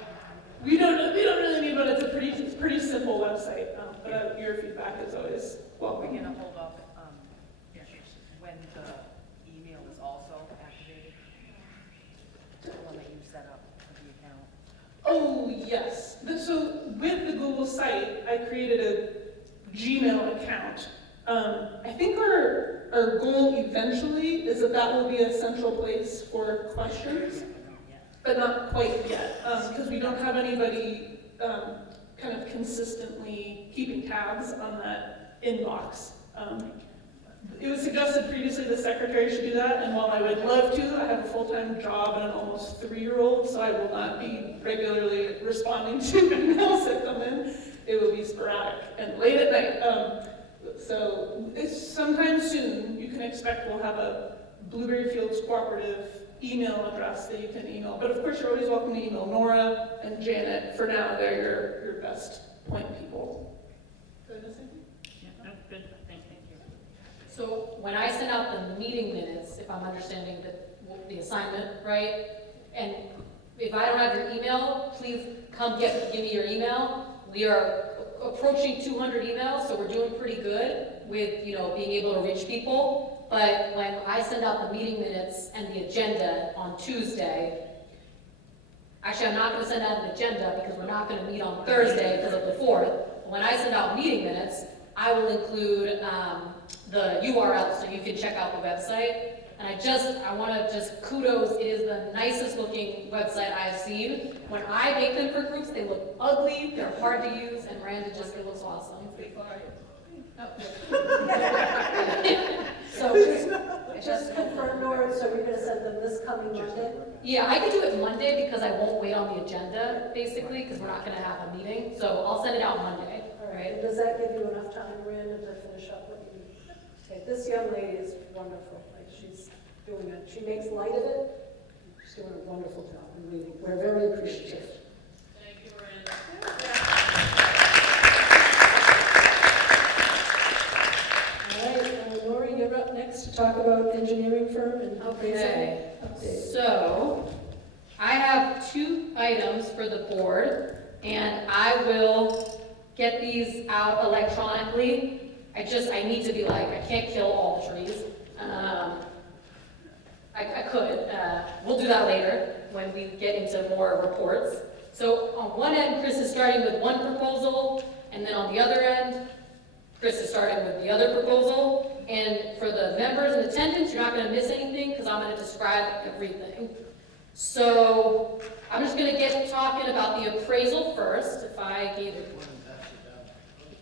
we don't really need one. It's a pretty simple website. But your feedback is always welcome. We're gonna hold off when the email is also activated, the one that you set up for the account. Oh yes. So with the Google site, I created a Gmail account. I think our goal eventually is that will be a central place for questions, but not quite yet, because we don't have anybody kind of consistently keeping tabs on that inbox. It was suggested previously the secretary should do that, and while I would love to, I have a full-time job and an almost 3-year-old, so I will not be regularly responding to emails that come in. It will be sporadic and late at night. So sometime soon, you can expect we'll have a Blueberry Fields Cooperative email address that you can email. But of course, you're always welcome to email Nora and Janet. For now, they're your best point people. Did I miss anything? Yeah, no, good, thank you. So when I send out the meeting minutes, if I'm understanding the assignment, right? And if I don't have your email, please come give me your email. We are approaching 200 emails, so we're doing pretty good with, you know, being able to reach people. But when I send out the meeting minutes and the agenda on Tuesday, actually I'm not going to send out an agenda because we're not going to meet on Thursday because of the 4th. When I send out meeting minutes, I will include the URL so you can check out the website. And I want to just kudos, it is the nicest looking website I've seen. When I make them for groups, they look ugly, they're hard to use, and Miranda just, it looks awesome. So just confirm, Nora, so you're gonna send them this coming Monday? Yeah, I could do it Monday because I won't wait on the agenda, basically, because we're not going to have a meeting. So I'll send it out Monday, All right? And does that give you enough time, Miranda, to finish up what you need? Okay, this young lady is wonderful. Like, she's doing it. She makes light of it. She's doing a wonderful job. And we're very appreciative. Thank you, Miranda. All right, Lori, you're up next to talk about engineering firm and Okay, update. so I have 2 items for the board, and I will get these out electronically. I need to be like, I can't kill all the trees. I could. We'll do that later when we get into more reports. So on one end, Chris is starting with one proposal, and then on the other end, Chris is starting with the other proposal. And for the members in attendance, you're not going to miss anything because I'm going to describe everything. So I'm just going to get talking about the appraisal first. If I gave it.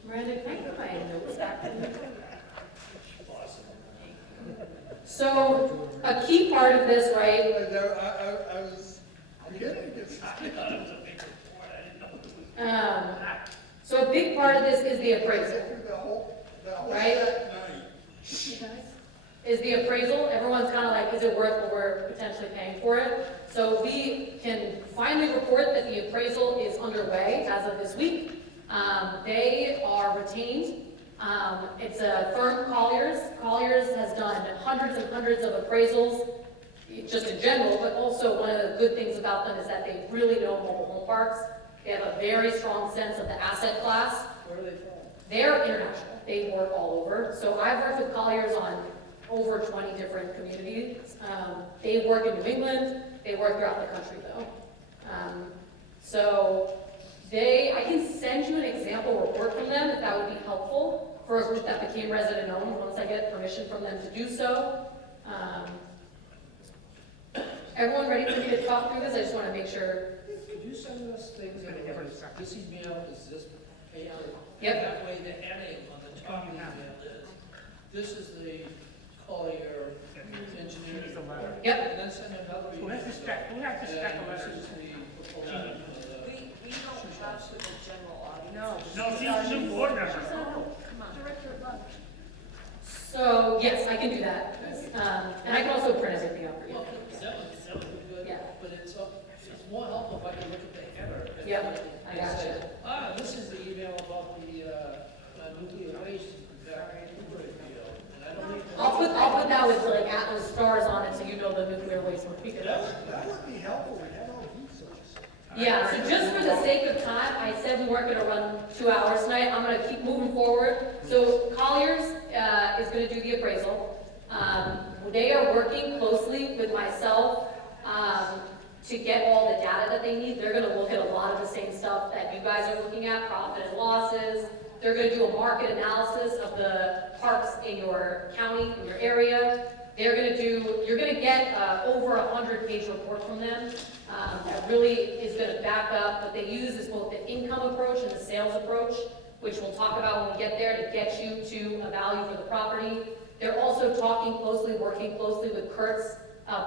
Miranda, can I get my notes back? So a key part of this, right? I'm kidding. So a big part of this is the appraisal, right? Is the appraisal. Everyone's kind of like, is it worth what we're potentially paying for it? So we can finally report that the appraisal is underway as of this week. They are retained. It's a firm, Colliers. Colliers has done hundreds and hundreds of appraisals, just in general, but also one of the good things about them is that they really know mobile home parks. They have a very strong sense of the asset class. Where are they from? They're international. They work all over. So I've worked with Colliers on over 20 different communities. They work in New England. They work throughout the country, though. I can send you an example report from them if that would be helpful for a group that became resident-owned once I get permission from them to do so. Everyone ready for me to talk through this? I just want to make sure. Could you send us things that are, this email is this paper? Yep. That way the heading on the top of the email is, this is the Collier engineering. Yep. And then send another Who email. has to stack, who has to stack a This letter? is the proposal. We don't have the general audience. No. No, she's a new board member. Director of Lunch. So, yes, I can do that. And I can also print everything out for you. Well, that would be good, Yeah. but it's more helpful if I can look at the header. and Yep, I and gotcha. say, this is the email about the nuclear waste back in Crooker deal. And I don't need to. I'll put that with like Atlas stars on it so you know the nuclear waste would be good. That would be helpful, we have all these sorts. Yeah, so just for the sake of time, I said we weren't gonna run 2 hours tonight. I'm gonna keep moving forward. So Colliers is gonna do the appraisal. They are working closely with myself to get all the data that they need. They're gonna look at a lot of the same stuff that you guys are looking at, profit and losses. They're gonna do a market analysis of the parks in your county, in your area. You're gonna get over 100-page report from them that really is gonna back up what they use is both the income approach and the sales approach, which we'll talk about when we get there to get you to a value for the property. They're also working closely with Kurt's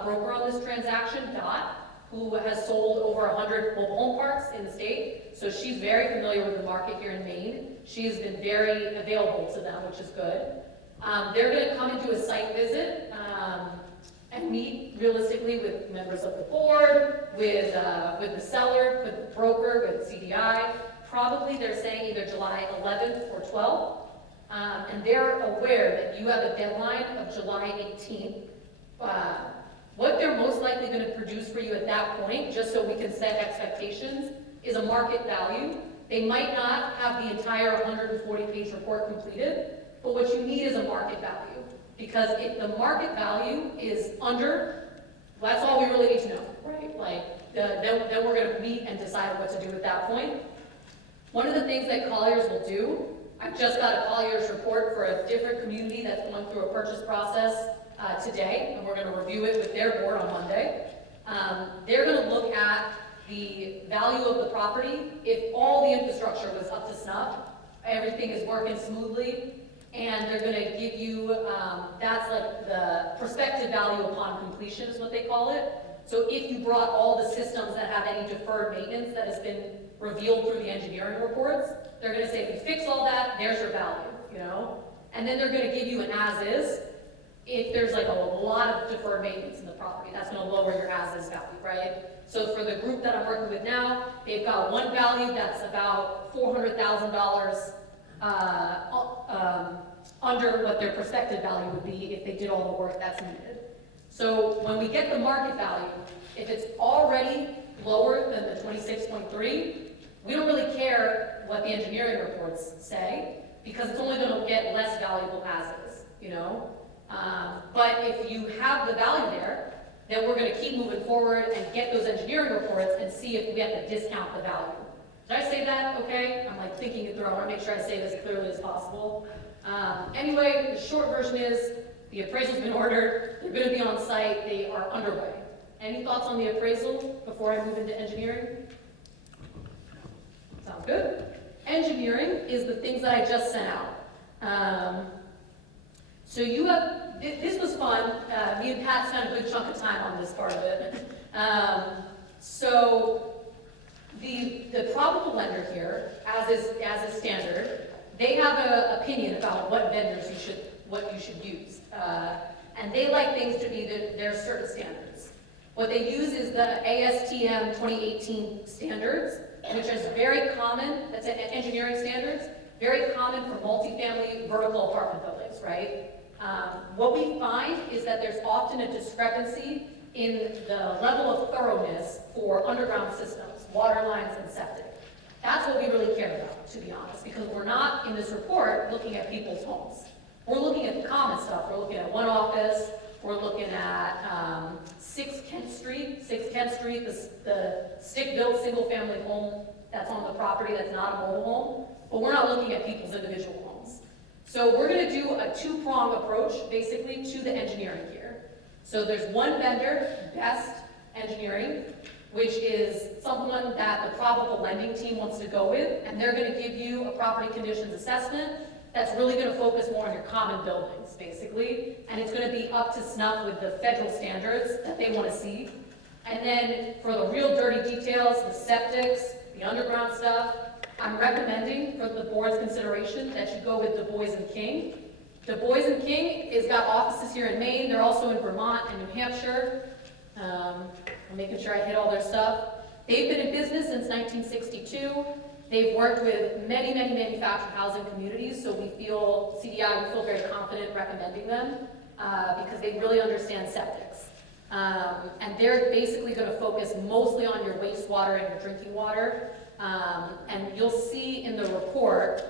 broker on this transaction, Dot, who has sold over 100 mobile home parks in the state. So she's very familiar with the market here in Maine. She's been very available to them, which is good. They're gonna come and do a site visit and meet realistically with members of the board, with the seller, with the broker, with CDI. Probably they're saying either July 11th or 12th. And they're aware that you have a deadline of July 18th. What they're most likely going to produce for you at that point, just so we can set expectations, is a market value. They might not have the entire 140-page report completed, but what you need is a market value. Because if the market value is under, that's all we really need to know, right? Like, then we're going to meet and decide what to do at that point. One of the things that Colliers will do, I just got a Colliers report for a different community that's going through a purchase process today, and we're going to review it with their board on Monday. They're going to look at the value of the property. If all the infrastructure was up to snuff, everything is working smoothly, and they're going to give you, that's like the prospective value upon completion is what they call it. So if you brought all the systems that have any deferred maintenance that has been revealed through the engineering reports, they're going to say, if you fix all that, there's your value, you know? And then they're going to give you an as-is. If there's like a lot of deferred maintenance in the property, that's going to lower your as-is value, right? So for the group that I'm working with now, they've got one value that's about $400,000 under what their prospective value would be if they did all the work that's needed. So when we get the market value, if it's already lower than the 26.3, we don't really care what the engineering reports say, because it's only going to get less valuable as is, you know? But if you have the value there, then we're going to keep moving forward and get those engineering reports and see if we have to discount the value. Did I say that okay? I'm like thinking it through. I want to make sure I say this as clearly as possible. Anyway, the short version is the appraisal's been ordered. They're going to be on site. They are underway. Any thoughts on the appraisal before I move into engineering? Sounds good. Engineering is the things that I just sent out. So you have, this was fun. Me and Pat spent a good chunk of time on this part of it. So the probable lender here, as is standard, they have an opinion about what vendors you should use. And they like things to be their certain standards. What they use is the ASTM 2018 standards. which is very common, that's engineering standards, very common for multifamily vertical apartment buildings, right? What we find is that there's often a discrepancy in the level of thoroughness for underground systems, water lines and septic. That's what we really care about, to be honest, because we're not in this report looking at people's homes. We're looking at the common stuff. We're looking at one office. We're looking at 6 Kent Street, the stick-built single-family home that's on the property that's not a mobile home. But we're not looking at people's individual homes. So we're going to do a two-prong approach, basically, to the engineering here. So there's one vendor, Best Engineering, which is someone that the probable lending team wants to go with, and they're going to give you a property conditions assessment that's really going to focus more on your common buildings, basically, and it's going to be up to snuff with the federal standards that they want to see. And then for the real dirty details, the septics, the underground stuff, I'm recommending for the board's consideration that you go with Du Bois and King. Du Bois and King has got offices here in Maine. They're also in Vermont and New Hampshire. I'm making sure I hit all their stuff. They've been in business since 1962. They've worked with many, many manufactured housing communities, so we feel, CDI, we feel very confident recommending them because they really understand septics. And they're basically going to focus mostly on your wastewater and your drinking water. And you'll see in the report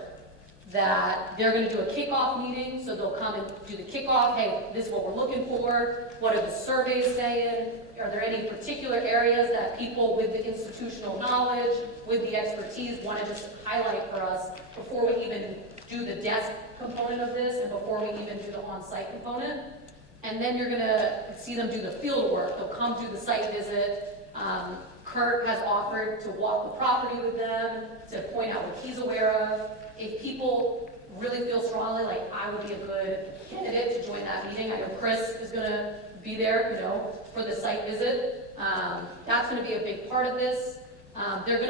that they're going to do a kickoff meeting, so they'll come and do the kickoff. Hey, this is what we're looking for. What are the surveys saying? Are there any particular areas that people with the institutional knowledge, with the expertise, want to just highlight for us before we even do the desk component of this and before we even do the on-site component? And then you're going to see them do the field work. They'll come do the site visit. Kurt has offered to walk the property with them, to point out what he's aware of. If people really feel strongly like I would be a good candidate to join that meeting, I know Chris is going to be there, for the site visit. That's going to be a big part of this. They're going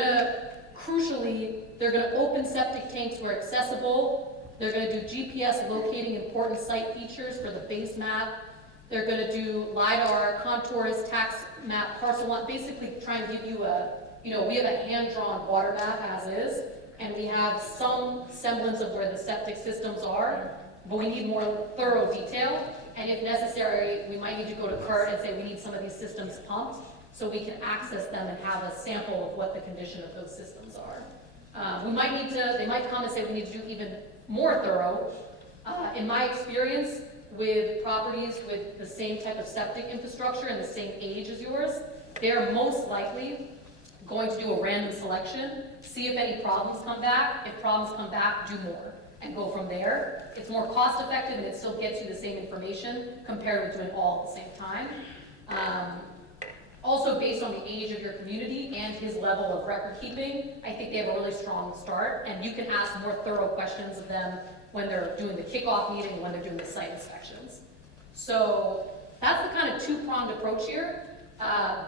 to open septic tanks where accessible. They're going to do GPS locating important site features for the base map. They're going to do LiDAR, contours, tax map, parcel one, basically try and give you we have a hand-drawn water map as is, and we have some semblance of where the septic systems are, but we need more thorough detail, and if necessary, we might need to go to Kurt and say we need some of these systems pumped, so we can access them and have a sample of what the condition of those systems are. They might come and say we need to do even more thorough. In my experience, with properties with the same type of septic infrastructure and the same age as yours, they're most likely going to do a random selection, see if any problems come back. If problems come back, do more, and go from there. It's more cost effective and it still gets you the same information compared with doing all at the same time. Also, based on the age of your community and his level of record keeping, I think they have a really strong start, and you can ask more thorough questions of them when they're doing the kickoff meeting, when they're doing the site inspections. So that's the kind of two-pronged approach here.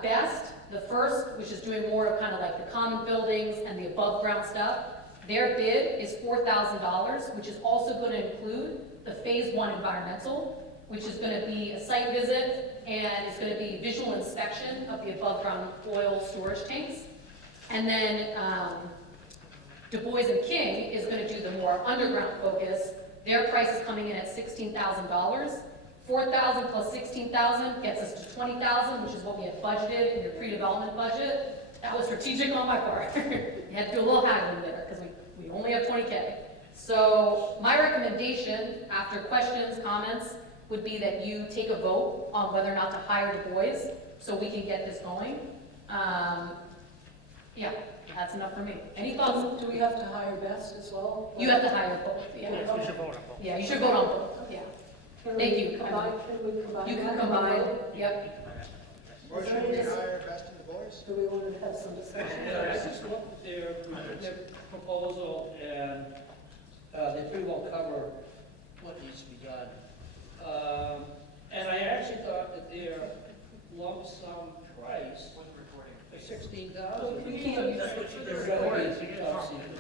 Best, the first, which is doing more of kind of like the common buildings and the above ground stuff, their bid is $4,000, which is also going to include the phase 1 environmental, which is going to be a site visit and it's going to be visual inspection of the above ground oil storage tanks. And then Du Bois and King is going to do the more underground focus. Their price is coming in at $16,000. $4,000 plus $16,000 gets us to $20,000, which is what we had budgeted in your pre-development budget. That was strategic on my part. You had to do a little haggling there because we only have $20K. So my recommendation, after questions, comments, would be that you take a vote on whether or not to hire Du Bois so we can get this going. Yeah, that's enough for me. Any thoughts? Do we have to hire Best as well? You have to hire both. Yeah, Yes, you should vote on both. yeah, you should vote on both. Yeah. Can Thank we you. combine, can we combine? You can that? combine. Yep. Motion to hire Best in the Boys? Do we want to have some discussion? Yeah, I just looked at their proposal, and they pretty well cover what needs to be done. And I actually thought that their lump sum price for $16,000. We can't use They're gonna be top secret.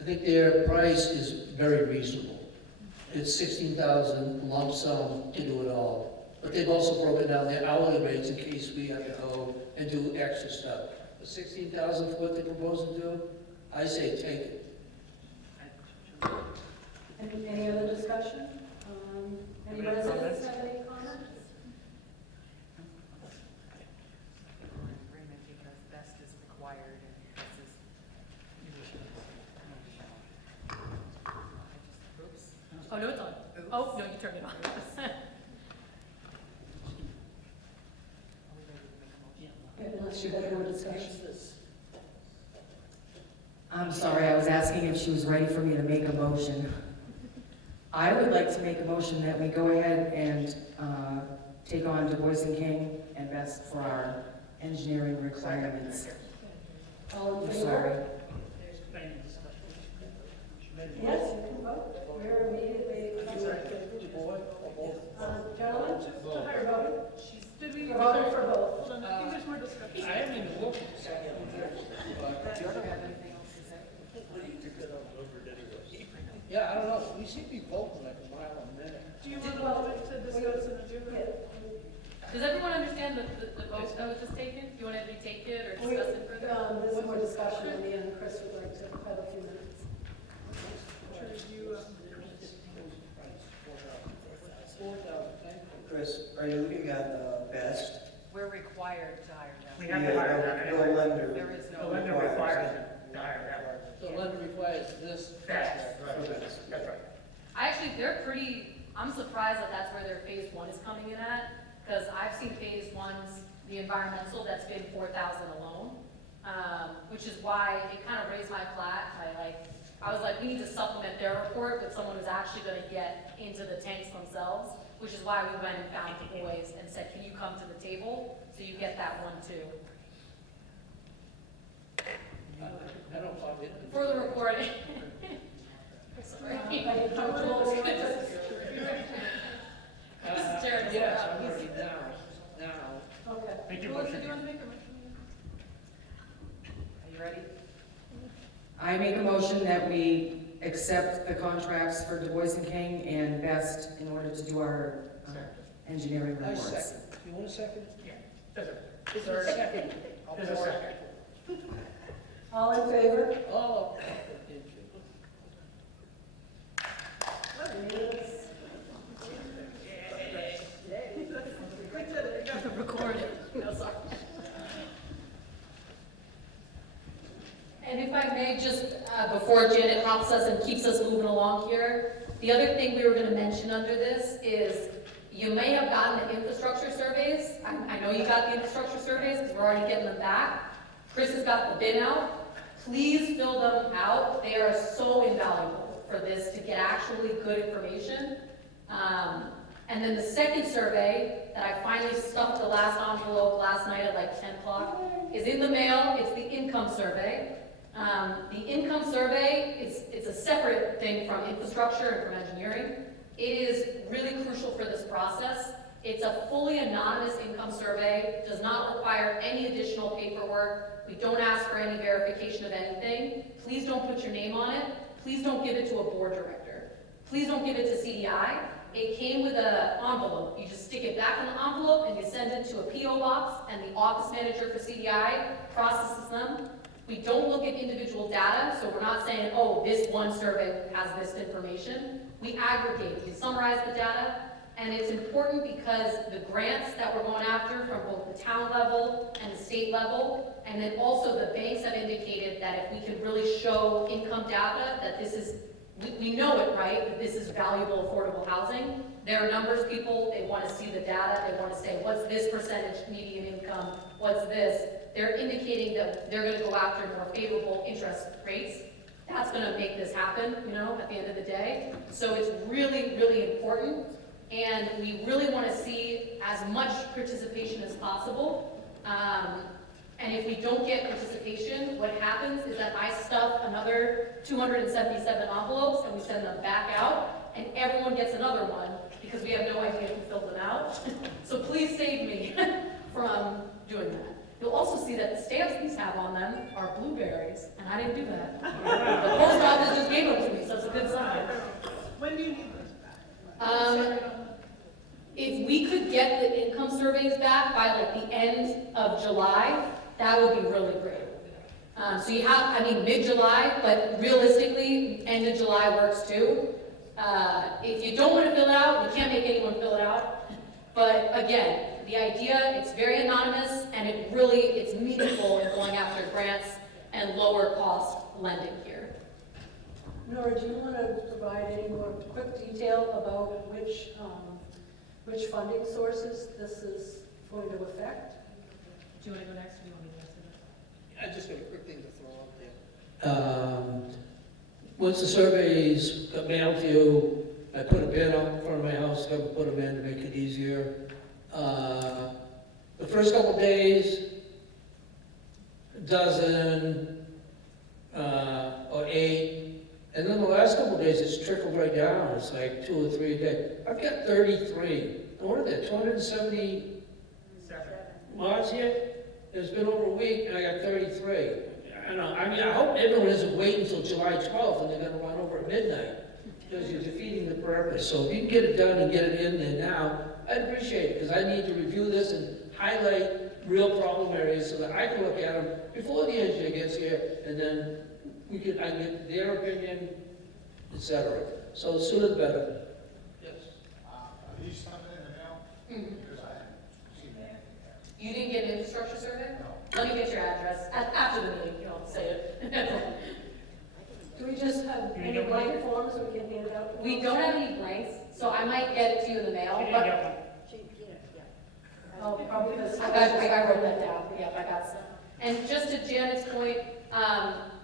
I think their price is very reasonable. It's $16,000 lump sum to do it all. But they've also broken down their hourly rates in case we have to go and do extra stuff. 16,000 for what they're proposing to do, I say take it. Any other discussion? Any residents have any comments? Agreement because best is required and this is. Oops. Oh, no, it's on. Oh, no, you turned it on. Unless you have more discussion. I'm sorry, I was asking if she was ready for me to make a motion. I would like to make a motion that we go ahead and take on Du Bois and King and Best for our engineering requirements. All in I'm favor? sorry. Yes, you can vote. We're immediately. Gentlemen, To hire voting. Did we? you're voting for both. Hold on, I think there's more discussion. I haven't even looked at Do you have anything else to say? Yeah, I don't know, we seem to be voting like a mile a minute. Do you want to discuss in a different? Does everyone understand the vote that was just taken? Do you want to retake it or discuss it further? There's more discussion in the end. Chris would like to have a few minutes. To review, Chris, are you looking at Best? We're required to hire them. We have to hire them. The lender. There is The no. lender requires them to hire them. The lender requires this. That's For Best. That's right. Actually, I'm surprised that that's where their phase one is coming in at, because I've seen phase one's, the environmental, that's been 4,000 alone. Which is why it kind of raised my flag. I was like, we need to supplement their report with someone who's actually gonna get into the tanks themselves, which is why we went and found Du Bois and said, can you come to the table? So you get that one too. I don't want it. For the recording. Sorry. Are you comfortable with this? Yes, I'm ready now. Okay. Make your Melissa, do motion. you want to make a motion? Are you ready? I make a motion that we accept the contracts for Du Bois and King and Best in order to do our engineering I reports. second. You want a second? Yeah. There's a, Is there a second? there's a second. All in favor? Oh. Record. No, sorry. And if I may, just before Janet helps us and keeps us moving along here, the other thing we were gonna mention under this is you may have gotten the infrastructure surveys. I know you got the infrastructure surveys because we're already getting them back. Chris has got the bin out. Please fill them out. They are so invaluable for this to get actually good information. And then the second survey that I finally stuffed the last envelope last night at like 10 o'clock is in the mail. It's the income survey. The income survey, it's a separate thing from infrastructure and from engineering. It is really crucial for this process. It's a fully anonymous income survey, does not require any additional paperwork. We don't ask for any verification of anything. Please don't put your name on it. Please don't give it to a board director. Please don't give it to CDI. It came with an envelope. You just stick it back in the envelope and you send it to a PO box, and the office manager for CDI processes them. We don't look at individual data, so we're not saying, oh, this one survey has this information. We aggregate, we summarize the data, and it's important because the grants that we're going after from both the town level and the state level, and then also the banks have indicated that if we can really show income data, that this is, we know it, right, that this is valuable, affordable housing. There are numbers, people, they want to see the data, they want to say, what's this percentage median income, what's this? They're indicating that they're going to go after more favorable interest rates. That's going to make this happen, you know, at the end of the day. So it's really, really important, and we really want to see as much participation as possible. And if we don't get participation, what happens is that I stuff another 277 envelopes and we send them back out, and everyone gets another one because we have no idea who filled them out. So please save me from doing that. You'll also see that the stamps these have on them are blueberries, and I didn't do that. The post office just gave them to me, so it's a good sign. When do you need those back? If we could get the income surveys back by like the end of July, that would be really great. So you have, I mean, mid-July, but realistically, end of July works too. If you don't want to fill it out, you can't make anyone fill it out. But again, the idea, it's very anonymous, and it's meaningful in going after grants and lower cost lending here. Nora, do you want to provide any more quick detail about which funding sources this is going to affect? Do you want to go next, or do you want me to answer this? I just got a quick thing to throw out there. Once the surveys got mailed to you, I put a bin out in front of my house, I put them in to make it easier. The first couple days, a dozen or 8, and then the last couple days it's trickled right down. It's like 2 or 3 a day. I've got 33. And what are there, 270 lots here? It's been over a week and I got 33. I hope everyone isn't waiting until July 12th and they're gonna run over at midnight, because you're defeating the purpose. So if you can get it done and get it in there now, I'd appreciate it, because I need to review this and highlight real problem areas so that I can look at them before the engineer gets here, and then I can get their opinion, etc. So the sooner the better. Yes. Are these coming in the mail? Because I haven't seen anything yet. You didn't get an infrastructure survey? Let me get your address after the meeting, you don't say it. Do we just have any blank forms that we can hand out? to We folks? don't have any blanks, so I might get it to you in the mail, but Oh, probably because. I wrote that down, yep, I got some. And just to Janet's point,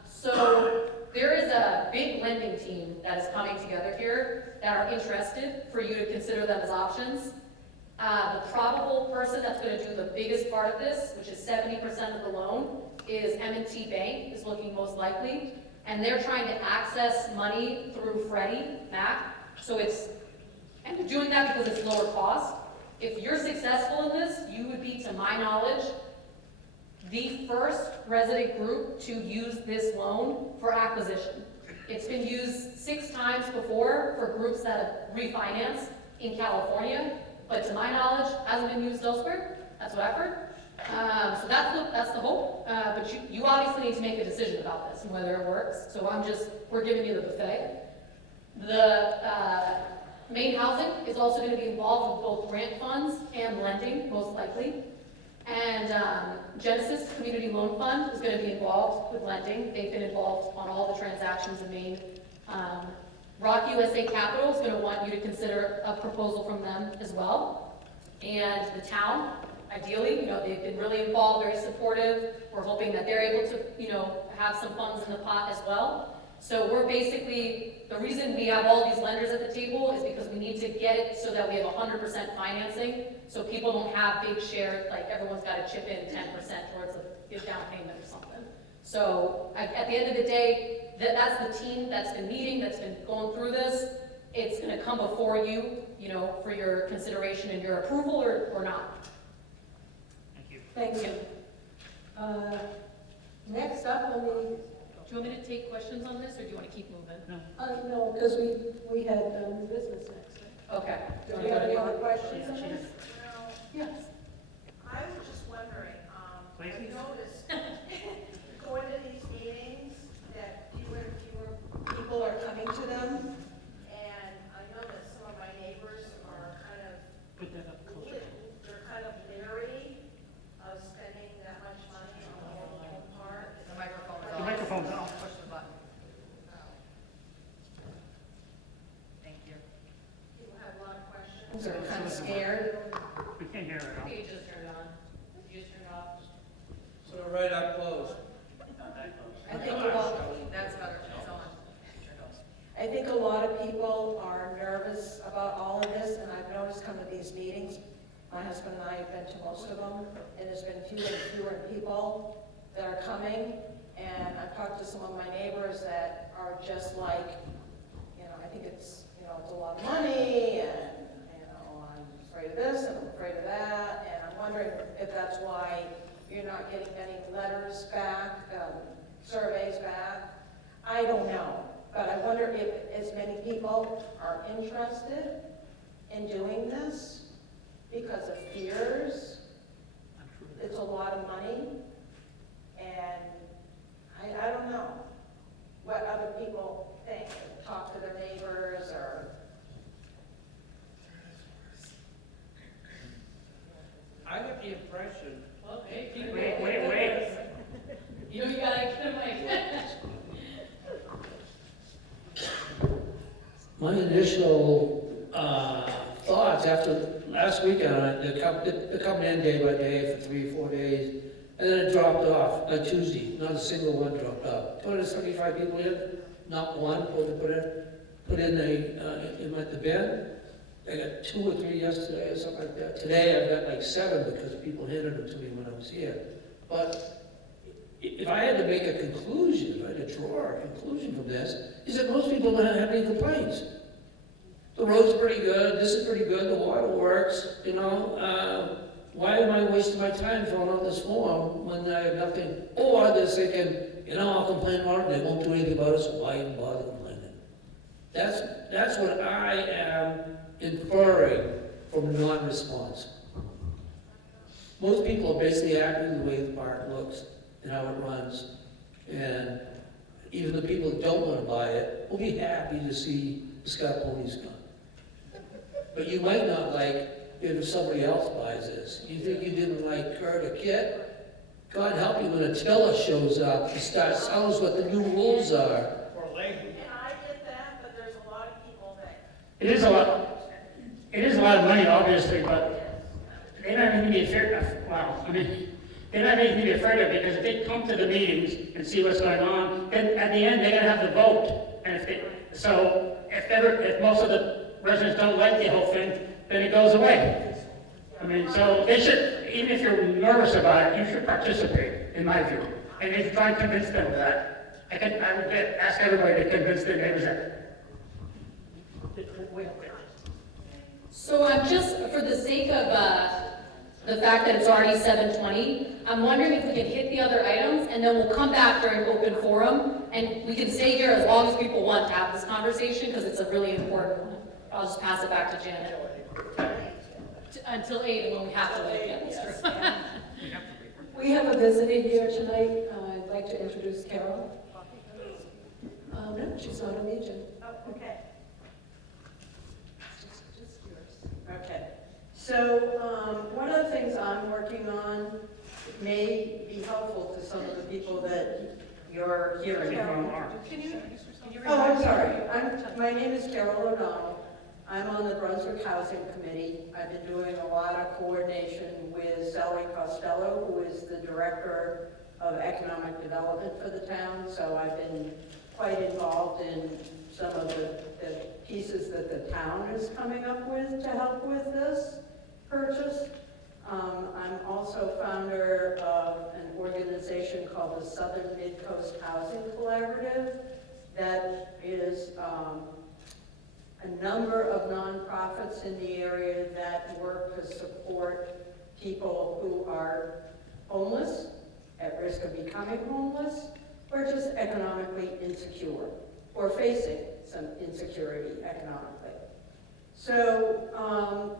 so there is a big lending team that is coming together here that are interested for you to consider them as options. The probable person that's gonna do the biggest part of this, which is 70% of the loan, is M&T Bank, is looking most likely. And they're trying to access money through Freddie Mac. And they're doing that because it's lower cost. If you're successful in this, you would be, to my knowledge, the first resident group to use this loan for acquisition. It's been used 6 times before for groups that have refinanced in California, but to my knowledge, hasn't been used elsewhere. That's what I've heard. So that's the hope. But you obviously need to make a decision about this and whether it works. So we're giving you the buffet. The main housing is also going to be involved with both grant funds and lending, most likely. And Genesis Community Loan Fund is going to be involved with lending. They've been involved on all the transactions in Maine. Rock USA Capital is going to want you to consider a proposal from them as well. And the town, ideally, they've been really involved, very supportive. We're hoping that they're able to, have some funds in the pot as well. So we're basically, the reason we have all these lenders at the table is because we need to get it so that we have 100% financing, so people don't have big share, like everyone's got to chip in 10% towards a down payment or something. So at the end of the day, that's the team that's been meeting, that's been going through this. It's going to come before you, for your consideration and your approval or not. Thank you. Thank you. Next up, Do you want me to take questions on this, or do you want to keep moving? no, because we had new business next. Right? Okay. Do we have any other questions on this? Yes. I was just wondering, Please. I noticed going to these meetings that fewer and fewer people are coming to them. And I know that some of my neighbors are kind of, Put that up closer. they're kind of leery of spending that much money on the whole part. The microphone's The on. microphone's on. Push the button. Thank you. People have a lot of questions. They're kind of scared. We can't hear it at all. You just turn it on. You just turn it off. So right up close. Not that close. I think a lot, That's better. It's on. There it goes. I think a lot of people are nervous about all of this, and I've noticed coming to these meetings, my husband and I have been to most of them, and there's been fewer and fewer people that are coming, and I've talked to some of my neighbors that are just like, I think it's, it's a lot of money, and, I'm afraid of this, and I'm afraid of that, and I'm wondering if that's why you're not getting many letters back, surveys back. I don't know, but I wonder if as many people are interested in doing this because of fears. It's a lot of money, And I don't know what other people think, talk to their neighbors or. I got the impression. Wait. You know, you gotta get him My initial thoughts after last weekend, they're coming in day by day for 3 or 4 days, and then it dropped off on Tuesday. Not a single one dropped off. 275 people in, not one put in the bin. I got 2 or 3 yesterday or something like that. Today I've got like 7 because people handed them to me when I was here. But if I had to make a conclusion, if I had to draw a conclusion from this, is that most people don't have any complaints. The road's pretty good, this is pretty good, the water works, you know. Why am I wasting my time filling out this form when I have nothing? Or they're thinking, you know, I'll complain about it, they won't do anything about it, so why even bother complaining? That's what I am inferring from non-response. Most people are basically happy with the way the park looks and how it runs. And even the people that don't want to buy it will be happy to see the Scott Ponies gone. But you might not like if somebody else buys this. You think you didn't like Kurt or Kit? God help you when Attila shows up and starts telling us what the new rules are. And I get that, but there's a lot of people that. It is a lot of money, obviously, but they don't have anything to be afraid of. Wow, I mean, they don't have anything to be afraid of because if they come to the meetings and see what's going on, then at the end they're gonna have to vote. And if most of the residents don't like the whole thing, then it goes away. I mean, so they should, even if you're nervous about it, you should participate, in my view. And if you try and convince them of that, I would ask everybody to convince their neighbors that. So I'm just, for the sake of the fact that it's already 7:20, I'm wondering if we can hit the other items and then we'll come back during open forum and we can stay here as long as people want to have this conversation because it's a really important one. I'll just pass it back to Janet. Until 8 when we have to leave. Yeah, We have a visitor here tonight. I'd like to introduce Carol. No, she's not on the agenda. Oh, okay. Just yours. Okay. So, one of the things I'm working on may be helpful to some of the people that you're hearing from. Can you introduce yourself? Oh, I'm sorry. My name is Carol O'Donnell. I'm on the Brunswick Housing Committee. I've been doing a lot of coordination with Sally Costello, who is the Director of Economic Development for the town. So I've been quite involved in some of the pieces that the town is coming up with to help with this purchase. I'm also founder of an organization called the Southern Mid-Coast Housing Collaborative that is a number of nonprofits in the area that work to support people who are homeless, at risk of becoming homeless, or just economically insecure, or facing some insecurity economically. So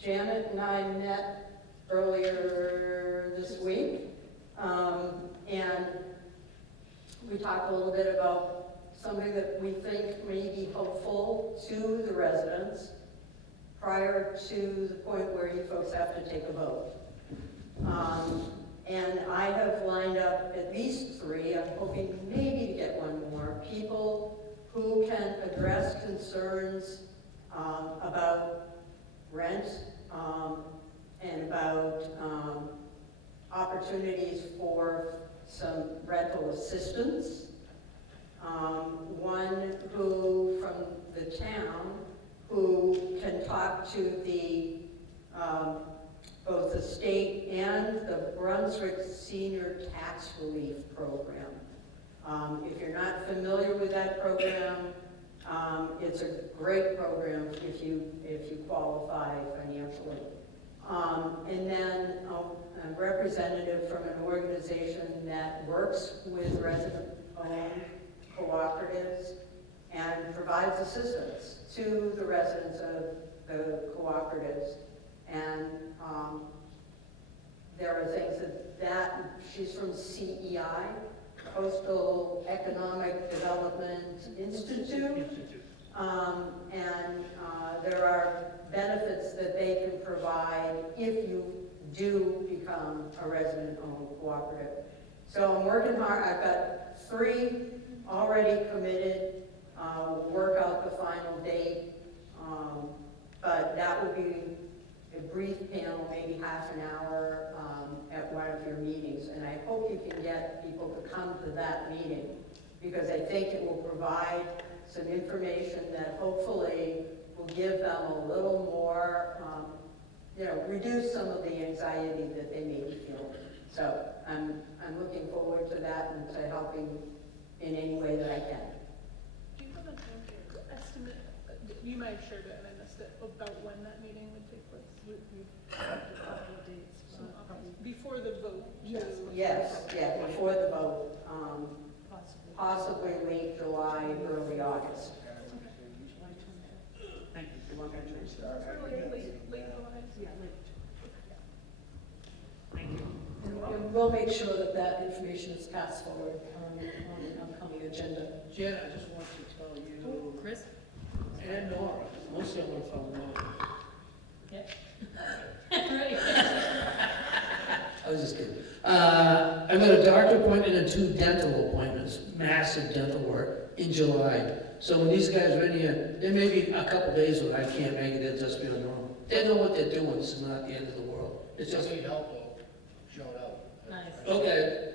Janet and I met earlier this week, and we talked a little bit about something that we think may be helpful to the residents prior to the point where you folks have to take a vote. And I have lined up at least 3, I'm hoping maybe to get 1 more, people who can address concerns about rent and about opportunities for some rental assistance. One who, from the town, who can talk to the both the state and the Brunswick Senior Tax Relief Program. If you're not familiar with that program, it's a great program if you qualify financially. And then a representative from an organization that works with resident-owned cooperatives and provides assistance to the residents of the cooperatives. And there are things that she's from CEI, Coastal Economic Development Institute. And there are benefits that they can provide if you do become a resident-owned cooperative. So I'm working hard. I've got 3 already committed. Work out the final date. But that will be a brief panel, maybe half an hour at one of your meetings. And I hope you can get people to come to that meeting, because I think it will provide some information that hopefully will give them a little more, reduce some of the anxiety that they may be feeling. So I'm looking forward to that and to helping in any way that I can. Do you have an estimate, you might have shared it and I missed it, about when that meeting would take place? Before the vote? Yes, before the vote, possibly late July, early August. Thank you. Or like late July? Yeah, and we'll make sure that that information is passed forward on an upcoming agenda. Jen, I just want to tell you, Chris? and Nora, mostly I want to tell Nora. I was just kidding. I've got a doctor appointment and 2 dental appointments, massive dental work, in July. So when these guys are in here, there may be a couple days when I can't make it, it'll just be on normal. They know what they're doing, this is not the end of the world. It's just. Need help, though. Show it out. Nice. Okay.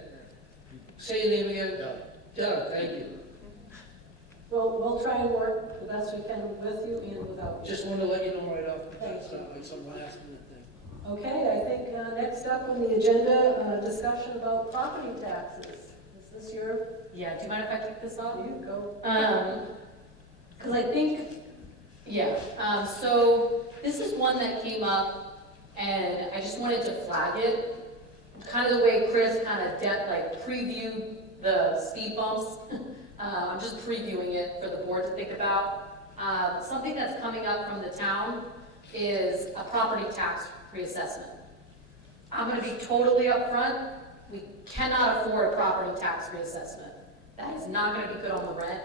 Say your name again. Doug, thank you. Well, we'll try and work the best we can with you and without you. Just wanted to let you know right off the bat, Thank it's you. not like some last minute thing. Okay, I think next up on the agenda, discussion about property taxes. Is this your, Yeah, do you mind if I kick this off? you go? Because I think, so this is one that came up, and I just wanted to flag it. Kind of the way Chris kind of previewed the speed bumps. I'm just previewing it for the board to think about. Something that's coming up from the town is a property tax reassessment. I'm going to be totally upfront. We cannot afford a property tax reassessment. That is not going to be good on the rent.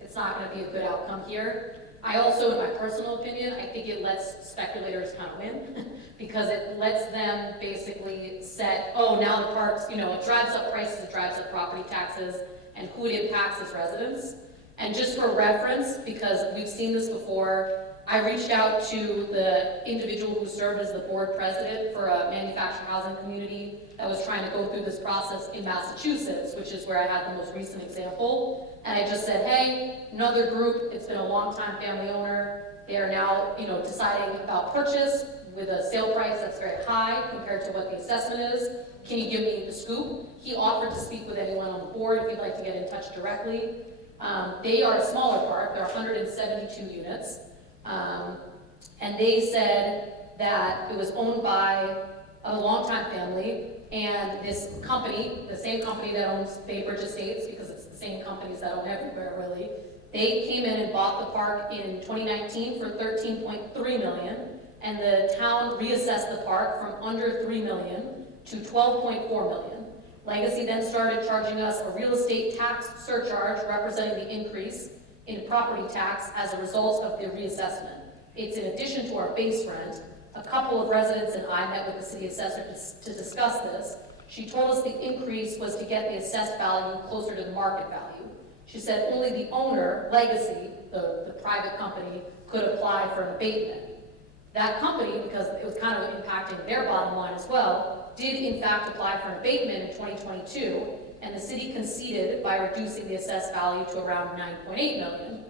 It's not going to be a good outcome here. I also, in my personal opinion, I think it lets speculators kind of win because it lets them basically set, oh, now the parks, it drives up prices, it drives up property taxes, and who it impacts is residents. And just for reference, because we've seen this before, I reached out to the individual who served as the board president for a manufactured housing community that was trying to go through this process in Massachusetts, which is where I had the most recent example. And I just said, hey, another group, it's been a long time family owner. They are now, deciding about purchase with a sale price that's very high compared to what the assessment is. Can you give me the scoop? He offered to speak with anyone on the board if you'd like to get in touch directly. They are a smaller park, there are 172 units. And they said that it was owned by a longtime family, and this company, the same company that owns Bainbridge Estates, because it's the same companies that own everywhere really, they came in and bought the park in 2019 for $13.3 million, and the town reassessed the park from under $3 million to $12.4 million. Legacy then started charging us a real estate tax surcharge representing the increase in property tax as a result of the reassessment. It's in addition to our base rent. A couple of residents and I met with the city assessor to discuss this. She told us the increase was to get the assessed value closer to the market value. She said only the owner, Legacy, the private company, could apply for an abatement. That company, because it was kind of impacting their bottom line as well, did in fact apply for an abatement in 2022, and the city conceded by reducing the assessed value to around $9.8 million.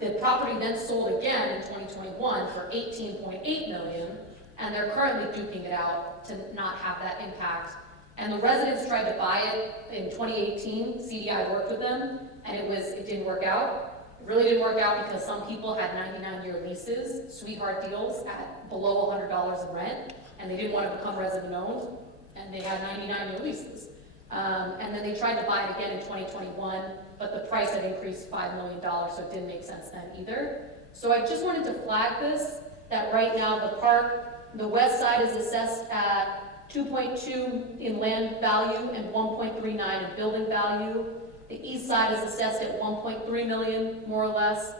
The property then sold again in 2021 for $18.8 million, and they're currently duking it out to not have that impact. And the residents tried to buy it in 2018. CDI worked with them, and it didn't work out. It really didn't work out because some people had 99-year leases, sweetheart deals at below $100 in rent, and they didn't want to become resident-owned, and they had 99-year leases. And then they tried to buy it again in 2021, but the price had increased $5 million, so it didn't make sense then either. So I just wanted to flag this, that right now the park The west side is assessed at 2.2 in land value and 1.39 in building value. The east side is assessed at 1.3 million, more or less.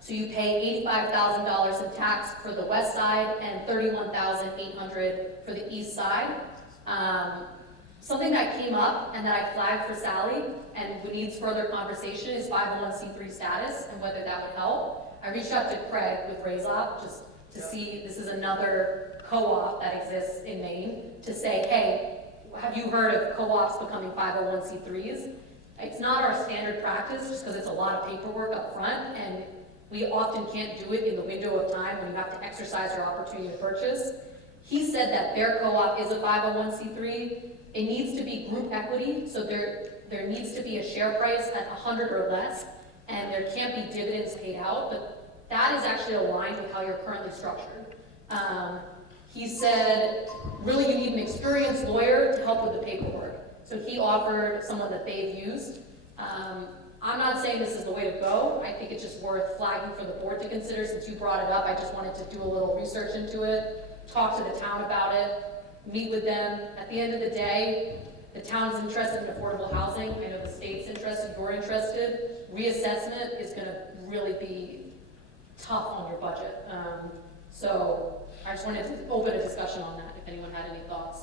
So you pay $85,000 in tax for the west side and $31,800 for the east side. Something that came up and that I flagged for Sally and needs further conversation is 501c3 status and whether that would help. I reached out to Craig with Razop just to see, this is another co-op that exists in Maine, to say, hey, have you heard of co-ops becoming 501c3s? It's not our standard practice just because it's a lot of paperwork up front, and we often can't do it in the window of time when you have to exercise your opportunity to purchase. He said that their co-op is a 501c3. It needs to be group equity, so there needs to be a share price at 100 or less, and there can't be dividends paid out, but that is actually aligned with how you're currently structured. He said, really you need an experienced lawyer to help with the paperwork. So he offered someone that they've used. I'm not saying this is the way to go. I think it's just worth flagging for the board to consider. Since you brought it up, I just wanted to do a little research into it, talk to the town about it, meet with them. At the end of the day, the town's interested in affordable housing. I know the state's interested, you're interested. Reassessment is gonna really be tough on your budget. So I just wanted to open a discussion on that, if anyone had any thoughts.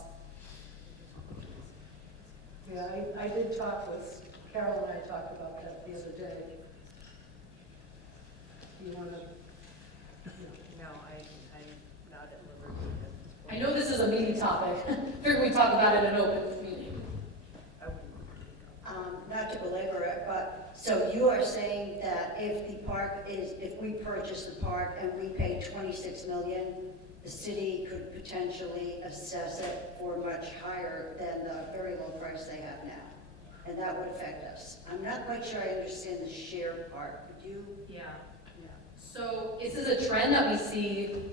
Yeah, I did talk with, Carol and I talked about that the other day. You wanna? No, I'm not at liberty at this point. I know this is a meeting topic. Figured we'd talk about it in an open meeting. Not to belabor it, but, so you are saying that if the park is, if we purchase the park and we pay 26 million, the city could potentially assess it for much higher than the very low price they have now. And that would affect us. I'm not quite sure I understand the share part. Could you? Yeah. So this is a trend that we see,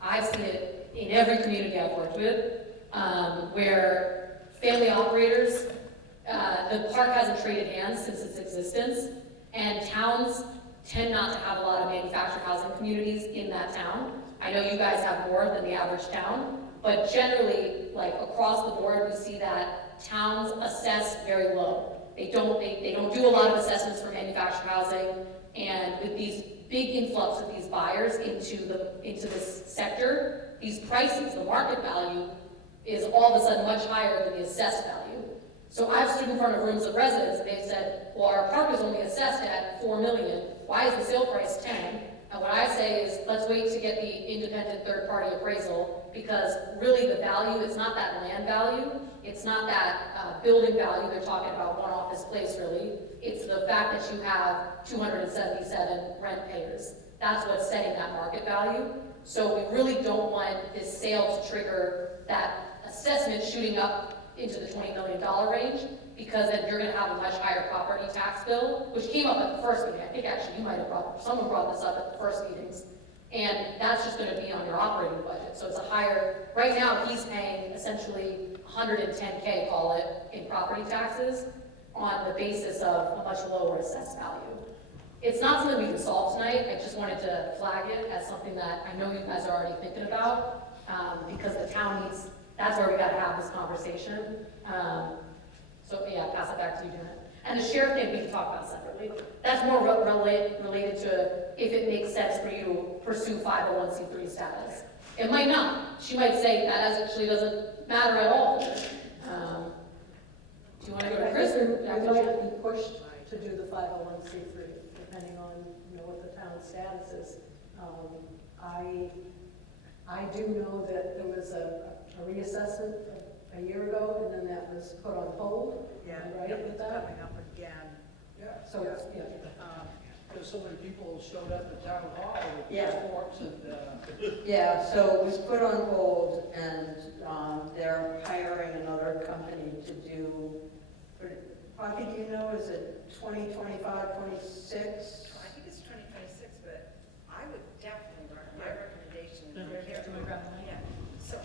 I've seen it in every community I've worked with, where family operators, the park hasn't traded hands since its existence, and towns tend not to have a lot of manufactured housing communities in that town. I know you guys have more than the average town, but generally, like across the board, we see that towns assess very low. They don't do a lot of assessments for manufactured housing, and with these big influx of these buyers into this sector, these prices, the market value, is all of a sudden much higher than the assessed value. So I've stood in front of rooms of residents and they've said, well, our park is only assessed at 4 million. Why is the sale price 10? And what I say is, let's wait to get the independent third-party appraisal, because really the value is not that land value, it's not that building value, they're talking about one office place really, it's the fact that you have 277 rent payers. That's what's setting that market value. So we really don't want this sale to trigger that assessment shooting up into the $20 million range, because then you're gonna have a much higher property tax bill, which came up at the first meeting. I think actually you might have someone brought this up at the first meetings. And that's just gonna be on your operating budget. So it's a higher, right now he's paying essentially 110K, call it, in property taxes on the basis of a much lower assessed value. It's not something we can solve tonight. I just wanted to flag it as something that I know you guys are already thinking about, because the town needs, that's where we gotta have this conversation. So yeah, pass it back to you, Janet. And the sheriff thing we can talk about separately. That's more related to if it makes sense for you to pursue 501c3 status. It might not. She might say that actually doesn't matter at all. Do you want to go to Chris or We might be pushed to do the 501c3, depending on, what the town status is. I do know that there was a reassessment a year ago, and then that was put on hold. Yeah, Right with that? coming up again. Yeah. So, it's, yeah. Because so many people showed up at town hall with Yeah. pitchforks and, Yeah, so it was put on hold, and they're hiring another company to do, Poppy, do you know, is it 2025, 26? I think it's 2026, but I would definitely, my recommendation is yeah. So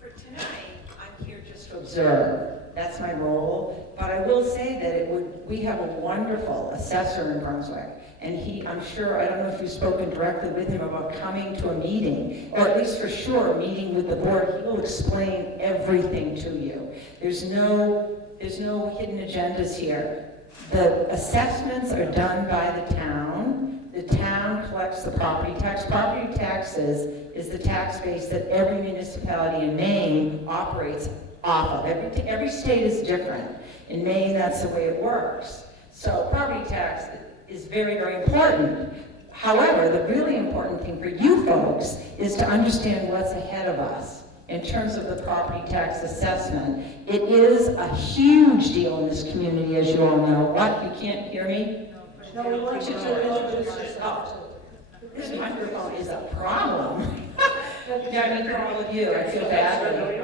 for tonight, I'm here just to observe. That's my role. But I will say that it would we have a wonderful assessor in Brunswick. And I'm sure, I don't know if you've spoken directly with him about coming to a meeting, or at least for sure, a meeting with the board. He will explain everything to you. There's no hidden agendas here. The assessments are done by the town. The town collects the property tax. Property taxes is the tax base that every municipality in Maine operates off of. Every state is different. In Maine, that's the way it works. So property tax is very, very important. However, the really important thing for you folks is to understand what's ahead of us in terms of the property tax assessment. It is a huge deal in this community, as you all know. What, you can't hear me? No, we want you to introduce yourself. This microphone is a problem. Yeah, I mean, for all of you, I feel badly.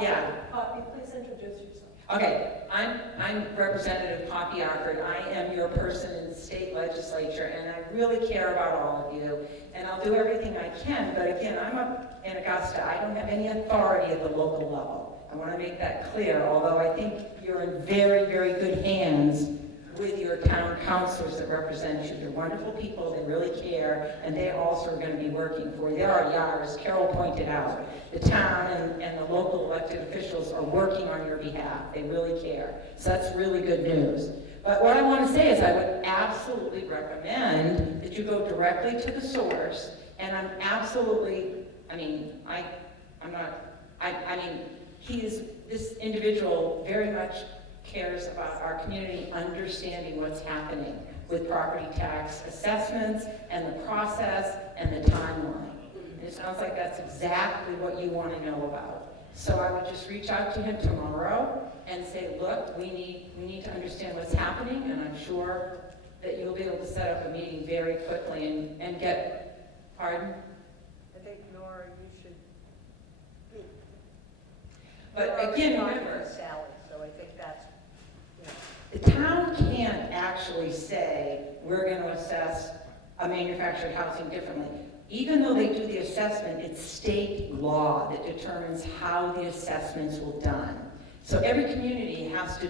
Yeah. Poppy, please introduce yourself. Okay, I'm Representative Poppy Alford. I am your person in the state legislature, and I really care about all of you, and I'll do everything I can, but again, I'm up in Augusta. I don't have any authority at the local level. I want to make that clear, although I think you're in very, very good hands with your town councilors that represent you. They're wonderful people, they really care, and they also are going to be working for you. There are yars, as Carol pointed out. The town and the local elected officials are working on your behalf. They really care. So that's really good news. But what I want to say is I would absolutely recommend that you go directly to the source, and I'm absolutely, this individual very much cares about our community understanding what's happening with property tax assessments and the process and the timeline. And it sounds like that's exactly what you want to know about. So I would just reach out to him tomorrow and say, look, we need to understand what's happening, and I'm sure that you'll be able to set up a meeting very quickly and get, pardon? I think, Nora, you should. But again, remember, Sally, so I think that's. The town can't actually say, we're going to assess a manufactured housing differently. Even though they do the assessment, it's state law that determines how the assessments will be done. So every community has to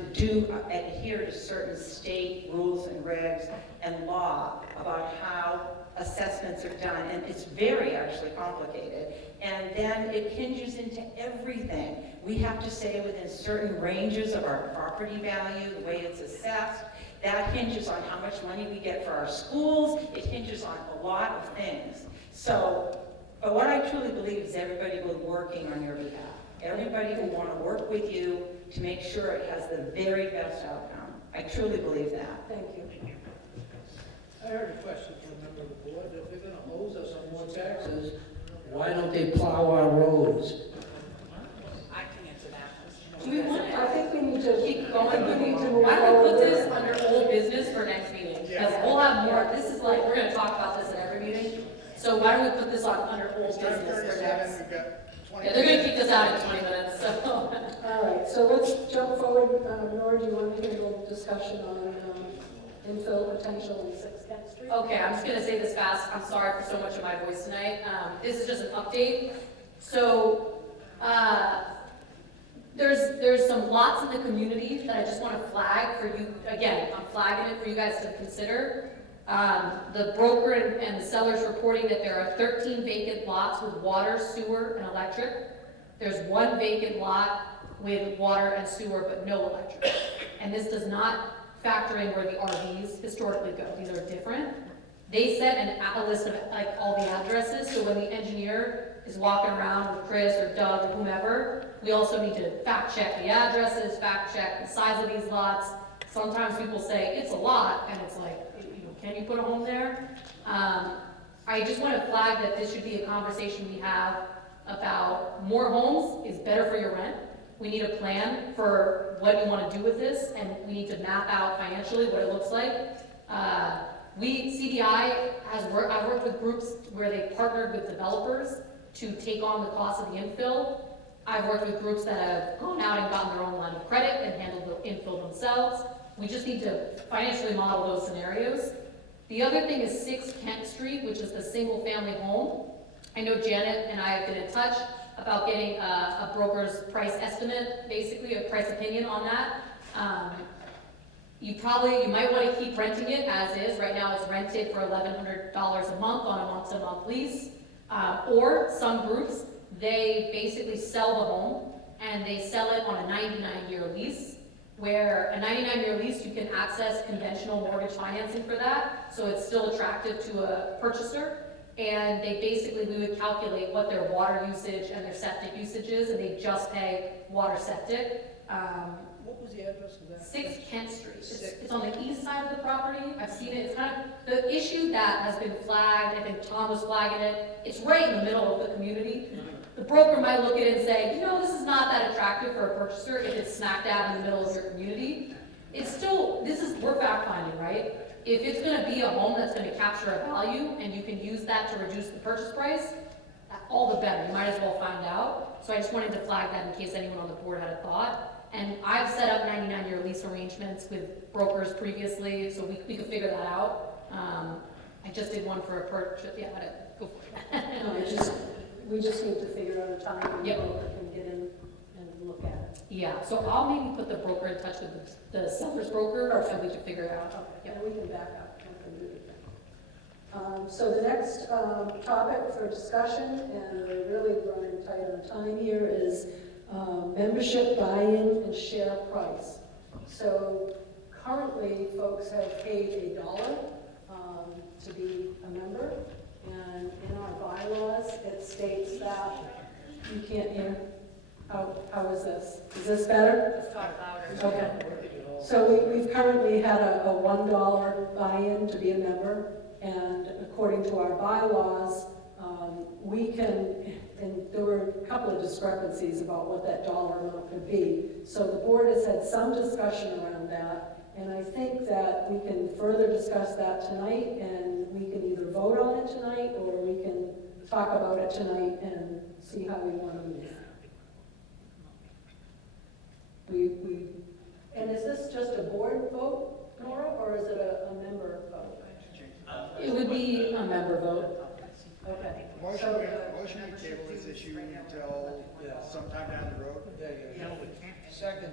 adhere to certain state rules and regs and law about how assessments are done, and it's very actually complicated. And then it hinges into everything. We have to say within certain ranges of our property value, the way it's assessed. That hinges on how much money we get for our schools. It hinges on a lot of things. So, but what I truly believe is everybody will be working on your behalf. Everybody will want to work with you to make sure it has the very best outcome. I truly believe that. Thank you. I heard a question from a member of the board. If they're gonna hose us on more taxes, why don't they plow our roads? I can answer that. Do we want, I think we need to Keep going. We need to move Why don't we put forward. this under old business for next meeting? Because we'll have more, this is like, we're gonna talk about this at every meeting. So why don't we put this on under old business for next? Yeah, they're gonna kick us out in 20 minutes, so. All right, so let's jump forward. Nora, do you want to handle discussion on infill potential in 6th Kent Street? Okay, I'm just gonna say this fast. I'm sorry for so much of my voice tonight. This is just an update. So, there's some lots in the community that I just want to flag for you. Again, I'm flagging it for you guys to consider. The broker and the seller's reporting that there are 13 vacant lots with water, sewer, and electric. There's 1 vacant lot with water and sewer, but no electric. And this does not factor in where the RVs historically go. These are different. They set a list of like all the addresses, so when the engineer is walking around with Chris or Doug or whomever, we also need to fact check the addresses, fact check the size of these lots. Sometimes people say it's a lot, and it's like, can you put a home there? I just want to flag that this should be a conversation we have about more homes is better for your rent. We need a plan for what you want to do with this, and we need to map out financially what it looks like. CDI I've worked with groups where they partnered with developers to take on the cost of the infill. I've worked with groups that have gone out and gotten their own line of credit and handled the infill themselves. We just need to financially model those scenarios. The other thing is 6 Kent Street, which is the single family home. I know Janet and I have been in touch about getting a broker's price estimate, basically a price opinion on that. you might want to keep renting it as is. Right now it's rented for $1,100 a month on a month-to-month lease. Or some groups, they basically sell the home and they sell it on a 99-year lease, where a 99-year lease, you can access conventional mortgage financing for that, so it's still attractive to a purchaser. And we would calculate what their water usage and their septic usage is, and they just pay water septic. What was the address of that? 6 Kent Street. It's on the east side of the property. I've seen it. It's kind of the issue that has been flagged. I think Tom was flagging it. It's right in the middle of the community. The broker might look at it and say, this is not that attractive for a purchaser if it's smack dab in the middle of your community. We're fact finding, right? If it's going to be a home that's going to capture a value and you can use that to reduce the purchase price, all the better. You might as well find out. So I just wanted to flag that in case anyone on the board had a thought. And I've set up 99-year lease arrangements with brokers previously, so we could figure that out. I just did one for a purchase. Yeah, go for it. No, we just need to figure out a time when the broker can get in and look at it. Yeah, so I'll maybe put the broker in touch with the seller's broker, or so we can figure it out. Okay, and we can back up. So the next topic for discussion, and we're really running tight on time here, is membership buy-in and share price. So currently, folks have paid $1 to be a member, and in our bylaws, it states that you can't hear. How is this? Is this better? Just talk louder. Okay. So we've currently had a $1 buy-in to be a member, and according to our bylaws, we can, and there were a couple of discrepancies about what that dollar amount could be. So the board has had some discussion around that, and I think that we can further discuss that tonight, and we can either vote on it tonight, or we can talk about it tonight and see how we want to move. And is this just a board vote, Nora, or is it a member vote? It would be a member vote. Okay. Motion to table this issue until sometime down the road. Second.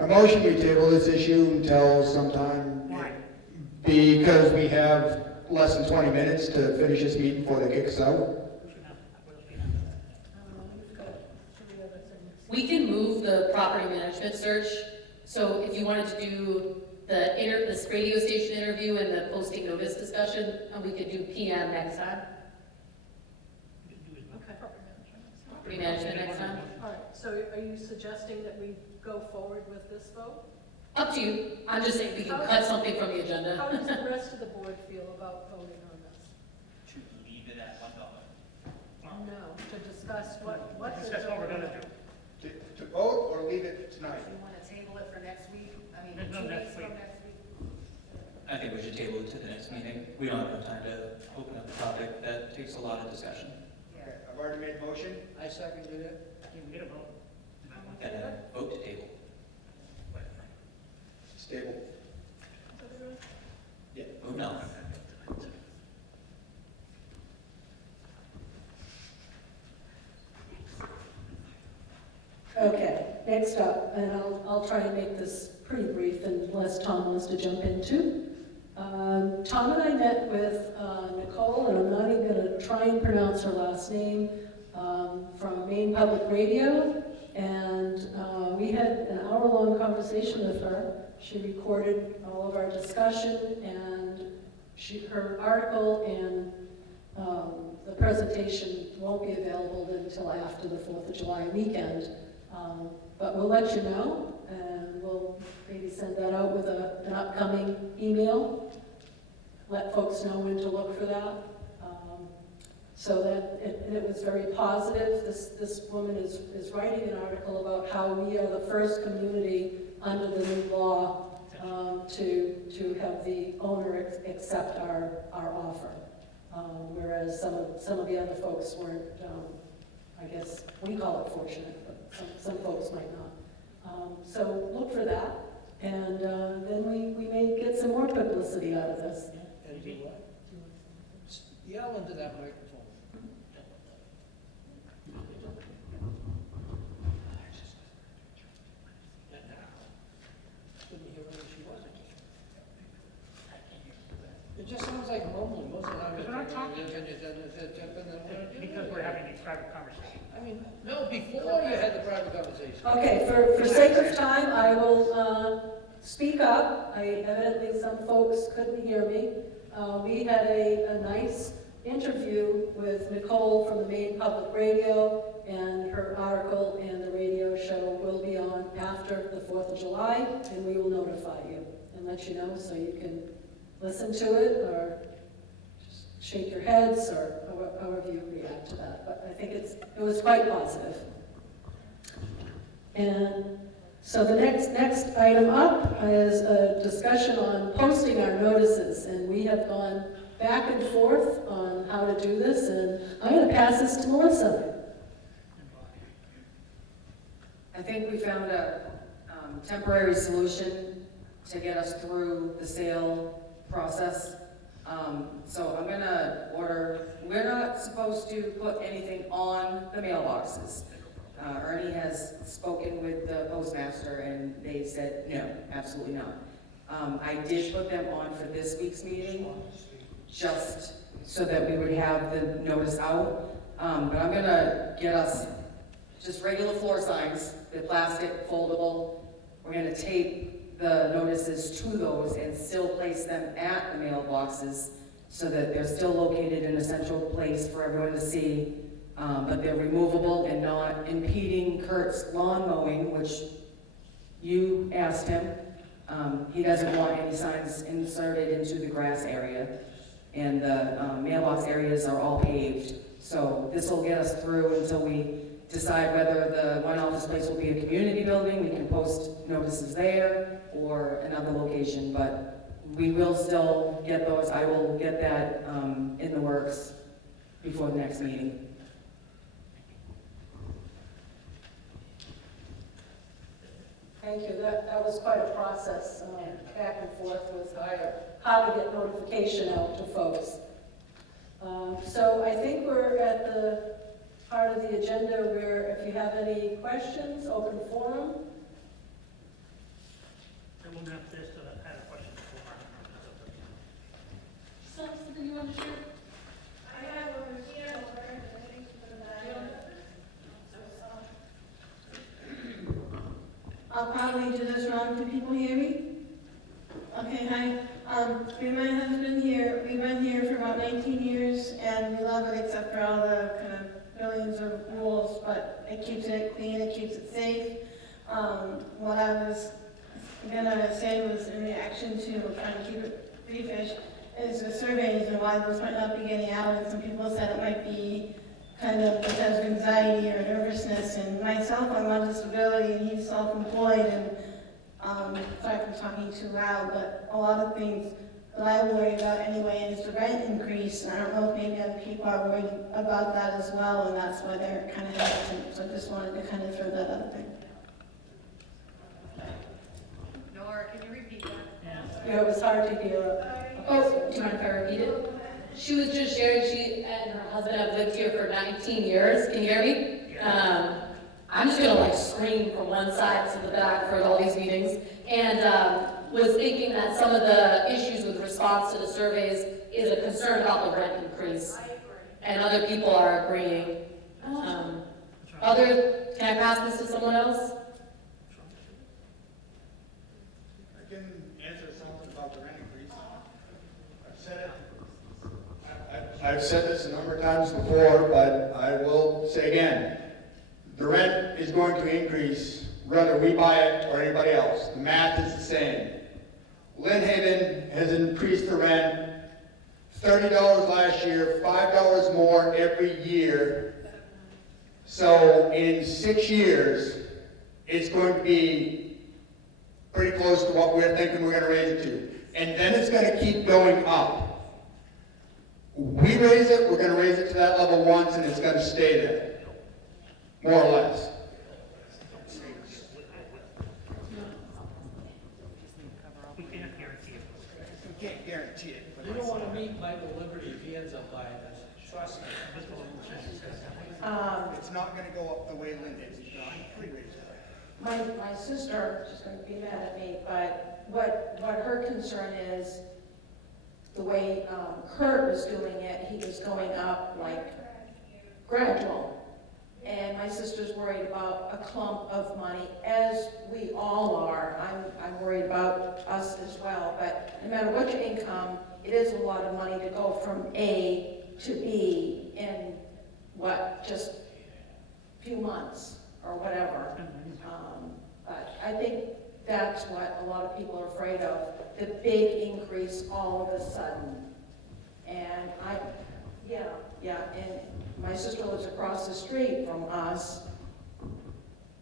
A motion we table this issue until sometime, because we have less than 20 minutes to finish this meeting before they kick us out. We can move the property management search. So if you wanted to do the radio station interview and the posting notice discussion, we could do PM next time. Okay. Property management next time. All right, so are you suggesting that we go forward with this vote? Up to you. I'm just saying we can cut something from the agenda. How does the rest of the board feel about voting on this? To leave it at $1. No, to discuss what the That's what we're gonna do. To vote or leave it tonight? You want to table it for next week? I mean, No, 2 next weeks from week. next week? I think we should table it to the next meeting. We don't have enough time to open up a topic that takes a lot of discussion. Okay, I've already made a motion. I seconded it. You can get a vote. And then vote to table. It's tabled. Yeah. Oh, no. Okay, next up, and I'll try and make this pretty brief unless Tom wants to jump in too. Tom and I met with Nicole, and I'm not even going to try and pronounce her last name, from Maine Public Radio, and we had an hour-long conversation with her. She recorded all of our discussion, and her article and the presentation won't be available until after the 4th of July weekend. But we'll let you know, and we'll maybe send that out with an upcoming email. Let folks know when to look for that. So that, and it was very positive. This woman is writing an article about how we are the first community under the new law to have the owner accept our offer. Whereas some of the other folks weren't, I guess, we call it fortunate, but some folks might not. So look for that, and then we may get some more publicity out of this. And do what? Yell into that microphone. sounds like mumbling most of the time. Because we're not talking. Because we're having these private conversations. I mean, no, before you had the private conversation. Okay, for sake of time, I will speak up. Evidently, some folks couldn't hear me. We had a nice interview with Nicole from the Maine Public Radio, and her article and the radio show will be on after the 4th of July, and we will notify you and let you know so you can listen to it or just shake your heads or however you react to that. But I think it was quite positive. And so the next item up is a discussion on posting our notices, and we have gone back and forth on how to do this, and I'm going to pass this to Melissa. I think we found a temporary solution to get us through the sale process. So I'm gonna order, we're not supposed to put anything on the mailboxes. Ernie has spoken with the postmaster and they said, no, absolutely not. I did put them on for this week's meeting, just so that we would have the notice out. But I'm gonna get us just regular floor signs, the plastic, foldable. We're gonna tape the notices to those and still place them at the mailboxes so that they're still located in a central place for everyone to see. But they're removable and not impeding Kurt's lawn mowing, which you asked him. He doesn't want any signs inserted into the grass area. And the mailbox areas are all paved. So this will get us through until we decide whether the one office place will be a community building. We can post notices there or another location, but we will still get those. I will get that in the works before the next meeting. Thank you. That was quite a process, back and forth with how to get notification out to folks. So I think we're at the part of the agenda where if you have any questions, open forum. And we'll have this to have a question before. Something you want to share? I have over here, I'll probably do this wrong. Can people hear me? Okay, hi. Me and my husband here, we've been here for about 19 years and we love it except for all the kind of billions of rules, but it keeps it clean, it keeps it safe. What I was gonna say was in reaction to trying to keep it briefish is the surveys and why those might not be getting out, and some people said it might be kind of because of anxiety or nervousness, and myself, I'm on disability and he's self-employed, and sorry if I'm talking too loud, but a lot of things that I worry about anyway is the rent increase, and I don't know if maybe other people are worried about that as well, and that's why they're kind of hesitant, so I just wanted to kind of throw that out there. Nora, can you repeat that? Yeah, it was hard to hear. Oh, do you mind if I repeat it? She was just sharing, she and her husband have lived here for 19 years. Can you hear me? I'm just gonna like scream from one side to the back for all these meetings. And was thinking that some of the issues with response to the surveys is a concern about the rent increase. And other people are agreeing. Can I pass this to someone else? I can answer something about the rent increase. I've said this a number of times before, but I will say again. The rent is going to increase whether we buy it or anybody else. The math is the same. Lynn Haven has increased the rent $30 last year, $5 more every year. So in 6 years, it's going to be pretty close to what we're thinking we're going to raise it to. And then it's going to keep going up. We raise it, we're going to raise it to that level once, and it's going to stay there, more or less. We can't guarantee it. We can't guarantee it. You don't want to meet Michael Liberty if he ends up buying this. Trust me. It's not going to go up the way Lynn did. We raised it. My sister, she's going to be mad at me, but what her concern is the way Kurt was doing it, he was going up like gradual. And my sister's worried about a clump of money, as we all are. I'm worried about us as well, but no matter what your income, it is a lot of money to go from A to B in, just a few months or whatever. But I think that's what a lot of people are afraid of, the big increase all of a sudden. And and my sister lives across the street from us,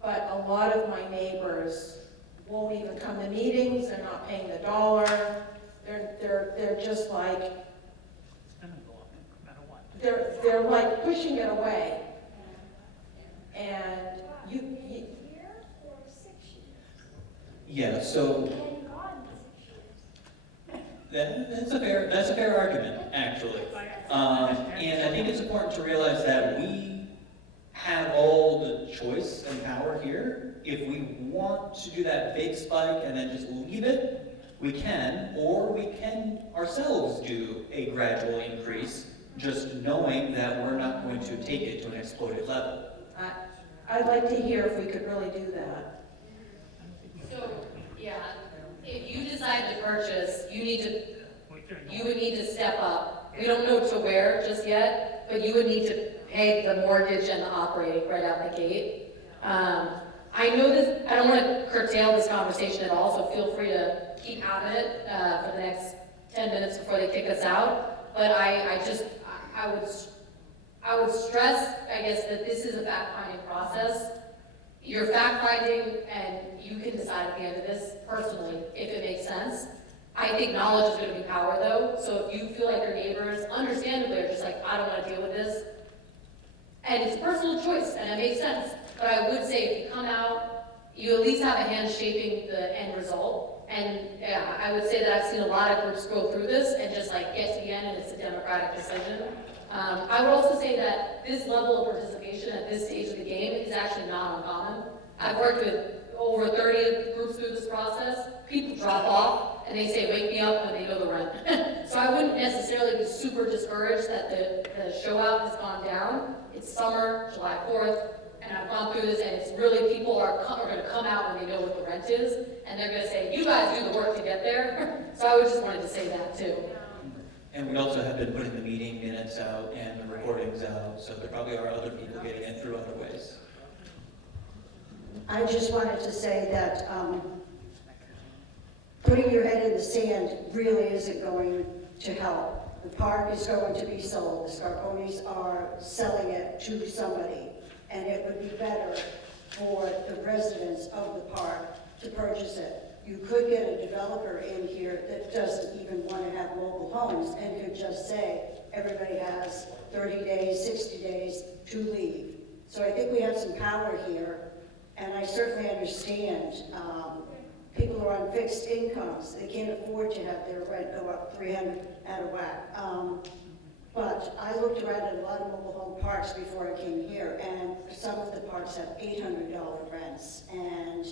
but a lot of my neighbors won't even come to meetings, they're not paying the dollar, they're just like, It's gonna go up no matter what. they're like pushing it away. And Yeah, so that's a fair argument, actually. And I think it's important to realize that we have all the choice and power here. If we want to do that big spike and then just leave it, we can, or we can ourselves do a gradual increase, just knowing that we're not going to take it to an exploded level. I'd like to hear if we could really do that. So, yeah, if you decide to purchase, you would need to step up. We don't know to where just yet, but you would need to pay the mortgage and the operating right out the gate. I know this, I don't want to curtail this conversation at all, so feel free to keep having it for the next 10 minutes before they kick us out. But I would stress, I guess, that this is a fact-finding process. You're fact-finding, and you can decide at the end of this, personally, if it makes sense. I think knowledge is going to be power, though, so if you feel like your neighbors, understandably, are just like, I don't want to deal with this, and it's a personal choice, and it makes sense, but I would say if you come out, you at least have a hand shaping the end result, and yeah, I would say that I've seen a lot of groups go through this and just like get to the end, and it's a democratic decision. I would also say that this level of participation at this stage of the game is actually not uncommon. I've worked with over 30 groups through this process. People drop off and they say, wake me up when they know the rent. So I wouldn't necessarily be super discouraged that the show out has gone down. It's summer, July 4th, and I've gone through this, and it's really, people are going to come out when they know what the rent is, and they're going to say, you guys do the work to get there. So I would just wanted to say that too. And we also have been putting the meeting minutes out and the recordings out, so there probably are other people getting in through other ways. I just wanted to say that putting your head in the sand really isn't going to help. The park is going to be sold. The Scarponis are selling it to somebody, and it would be better for the residents of the park to purchase it. You could get a developer in here that doesn't even want to have mobile homes and could just say, everybody has 30 days, 60 days to leave. So I think we have some power here, and I certainly understand people are on fixed incomes. They can't afford to have their rent go up 300 out of whack. But I looked around at a lot of mobile home parks before I came here, and some of the parks have $800 rents, and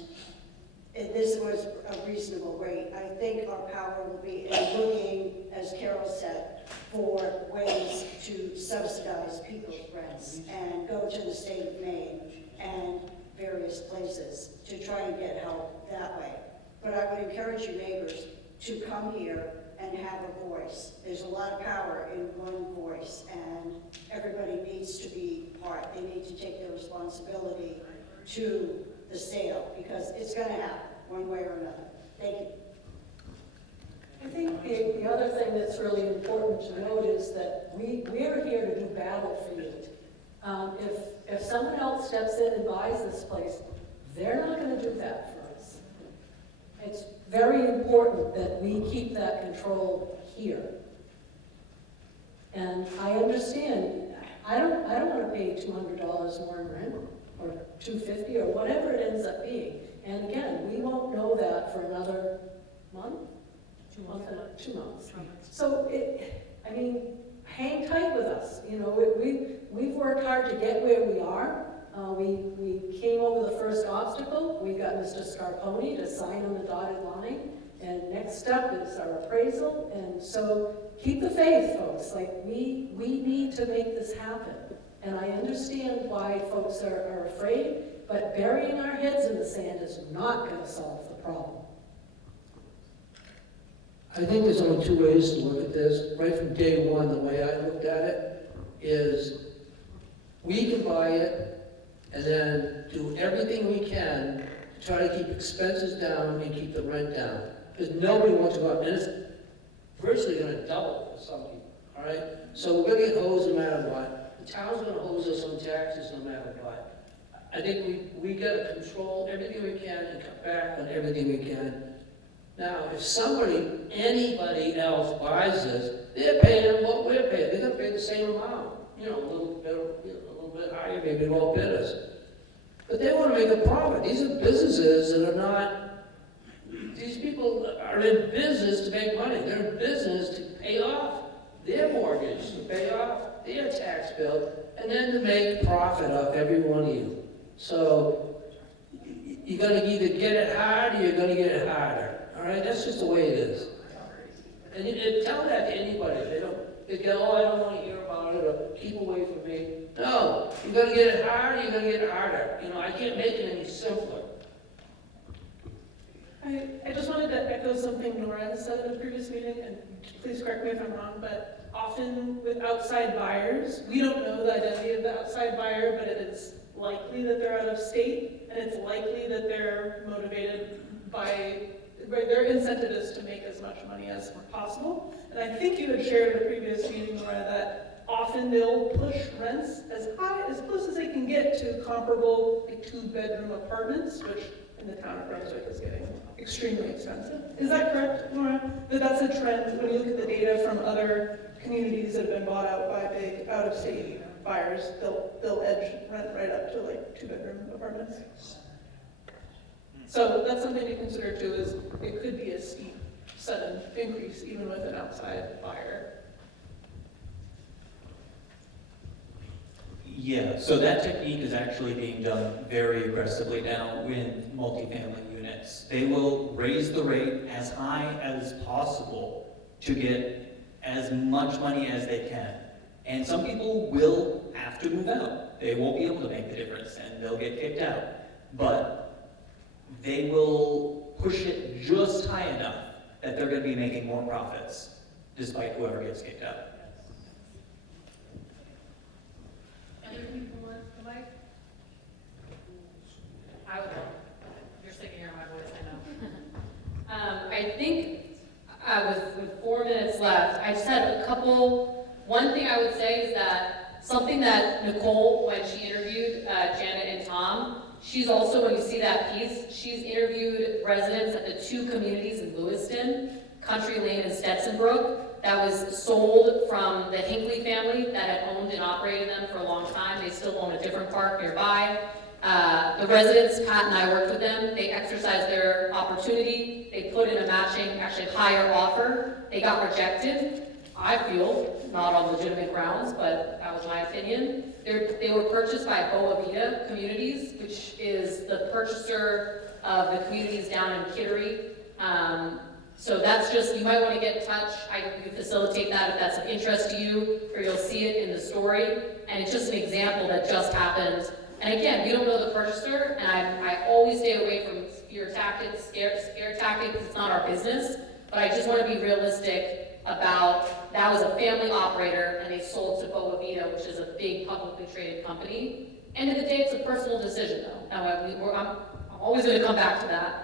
this was a reasonable rate. I think our power will be in looking, as Carol said, for ways to subsidize people's rents and go to the state of Maine and various places to try and get help that way. But I would encourage you neighbors to come here and have a voice. There's a lot of power in one voice, and everybody needs to be part. They need to take their responsibility to the sale, because it's going to happen one way or another. Thank you. I think the other thing that's really important to note is that we're here to do battle for you. If someone else steps in and buys this place, they're not going to do that for us. It's very important that we keep that control here. And I understand, I don't want to pay $200 more in rent, or $250, or whatever it ends up being. And again, we won't know that for another month? 2 months. 2 months. So, hang tight with us. You know, we've worked hard to get where we are. We came over the first obstacle. We got Mr. Scarponi to sign on the dotted line. And next step is our appraisal. And so keep the faith, folks. Like, we need to make this happen. And I understand why folks are afraid, but burying our heads in the sand is not gonna solve the problem. I think there's only two ways to look at this. Right from day one, the way I looked at it is we can buy it and then do everything we can to try to keep expenses down and keep the rent down. Because nobody wants to go out, and it's virtually gonna double for some people, all right? So we're gonna get hosed no matter what. The town's gonna hose us on taxes no matter what. I think we gotta control everything we can and cut back on everything we can. Now, if anybody else buys this, they're paying what we're paying. They're gonna pay the same amount, a little bit higher, maybe all bidders. But they wanna make a profit. These are businesses that are not, these people are in business to make money. They're in business to pay off their mortgage, to pay off their tax bill, and then to make profit off every one of you. So, you're gonna either get it hard or you're gonna get it harder. All right, that's just the way it is. And tell that to anybody. They go, oh, I don't want to hear about it, or keep away from me. No, you're going to get it harder, you're going to get it harder. I can't make it any simpler. I just wanted to echo something Nora said in the previous meeting, and please correct me if I'm wrong, but often with outside buyers, we don't know the identity of the outside buyer, but it is likely that they're out of state, and it's likely that they're motivated by their incentive is to make as much money as possible. And I think you had shared in a previous meeting, Laura, that often they'll push rents as close as they can get to comparable 2-bedroom apartments, which in the town of Brunswick is getting extremely expensive. Is that correct, Laura? That's a trend when you look at the data from other communities that have been bought out by big out-of-state buyers, they'll edge rent right up to 2-bedroom apartments. So that's something to consider too, is it could be a steep, sudden increase even with an outside buyer. Yeah, so that technique is actually being done very aggressively now with multifamily units. They will raise the rate as high as possible to get as much money as they can. And some people will have to move out. They won't be able to make the difference and they'll get kicked out. But they will push it just high enough that they're going to be making more profits, despite whoever gets kicked out. Other people want the mic? I will. You're sick of hearing my voice, I know. I think with 4 minutes left, I just had one thing I would say is that something that Nicole, when she interviewed Janet and Tom, she's also, when you see that piece, she's interviewed residents at the 2 communities in Lewiston, Country Lane and Stetsonbrook, that was sold from the Hinckley family that had owned and operated them for a long time. They still own a different park nearby. The residents, Pat and I worked with them, they exercised their opportunity. They put in a matching, actually higher offer. They got rejected. I feel, not on legitimate grounds, but that was my opinion. They were purchased by Boa Vida Communities, which is the purchaser of the communities down in Kittery. So that's just, you might want to get in touch. I can facilitate that if that's of interest to you, or you'll see it in the story. And it's just an example that just happened. And again, we don't know the purchaser, and I always stay away from fear tactics, scare tactics. It's not our business. But I just want to be realistic about, that was a family operator, and they sold to Boa Vida, which is a big publicly traded company. End of the day, it's a personal decision, though. I'm always going to come back to that.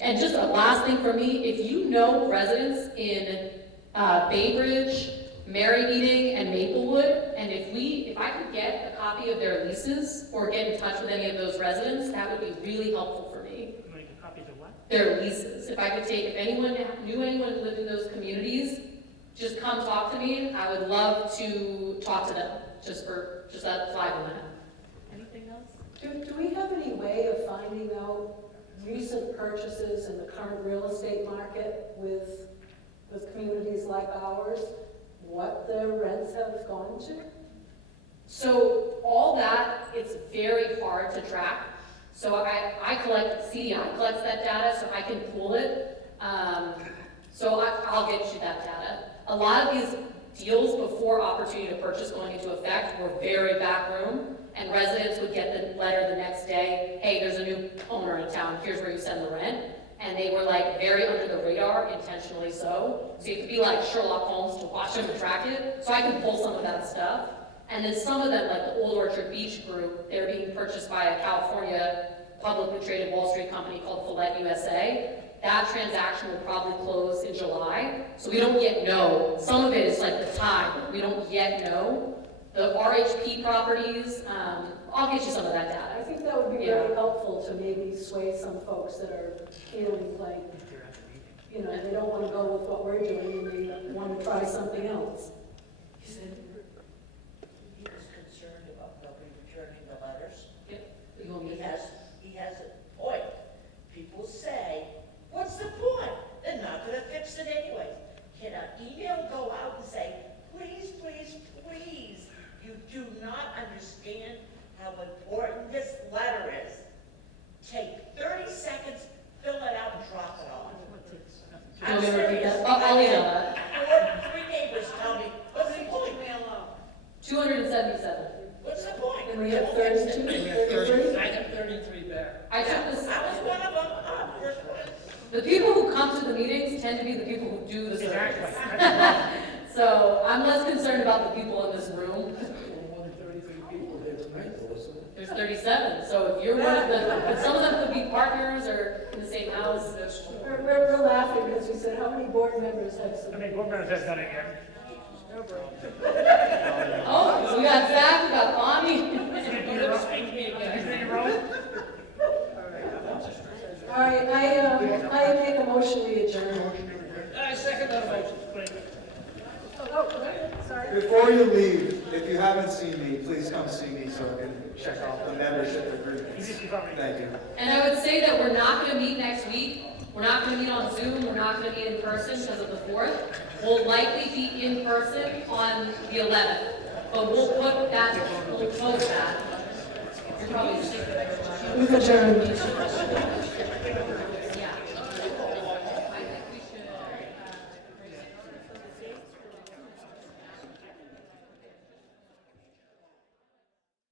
And just a last thing for me, if you know residents in Bay Bridge, Mary Meeting, and Maplewood, and if I could get a copy of their leases or get in touch with any of those residents, that would be really helpful for me. You want to get copies of what? Their leases. If anyone knew anyone who lived in those communities, just come talk to me. I would love to talk to them, just that 5 minutes. Anything else? Do we have any way of finding out recent purchases in the current real estate market with communities like ours, what their rents have gone to? So all that, it's very hard to track. So I collect, CDI collects that data, so I can pull it. So I'll get you that data. a lot of these deals before opportunity to purchase going into effect were very backroom, and residents would get the letter the next day, hey, there's a new owner in town, here's where you send the rent. And they were like very under the radar, intentionally so. So you have to be like Sherlock Holmes to watch them and track it. So I could pull some of that stuff. And then some of them, like the Old Orchard Beach Group, they're being purchased by a California publicly traded Wall Street company called Follett USA. That transaction will probably close in July. So we don't yet know. Some of it is like the time, we don't yet know. The RHP properties, I'll get you some of that data. I think that would be very helpful to maybe sway some folks that are feeling like, you know, they don't want to go with what we're doing and they want to try something else. He was concerned about nobody returning the letters. You want me to He has a point. People say, what's the point? They're not gonna fix it anyway. Can an email go out and say, please, please, please, you do not understand how important this letter is. Take 30 seconds, fill it out and drop it off. You want me to repeat that? I'll email that. 3 neighbors tell me, what's the point? 277. What's the point? And we have 32, 33? I have 33 back. I took this. I was one of them. First one. The people who come to the meetings tend to be the people who do the surveys. So I'm less concerned about the people in this room. More than 33 people there tonight, though, wasn't it? There's 37, so if you're one of the, some of them could be partners or in the same house. We're laughing because we said, how many board members have How submitted? many board members have done it yet? Oh, so we got Zach, we got Bonnie. All right, I make a motion we adjourn. I second that motion. Oh, sorry. Before you leave, if you haven't seen me, please come see me so I can check off the membership agreements. Thank you. And I would say that we're not gonna meet next week. We're not gonna meet on Zoom, we're not gonna meet in person because of the 4th. We'll likely be in person on the 11th, but we'll put that, we'll post that. You're probably sick of it. We've adjourned.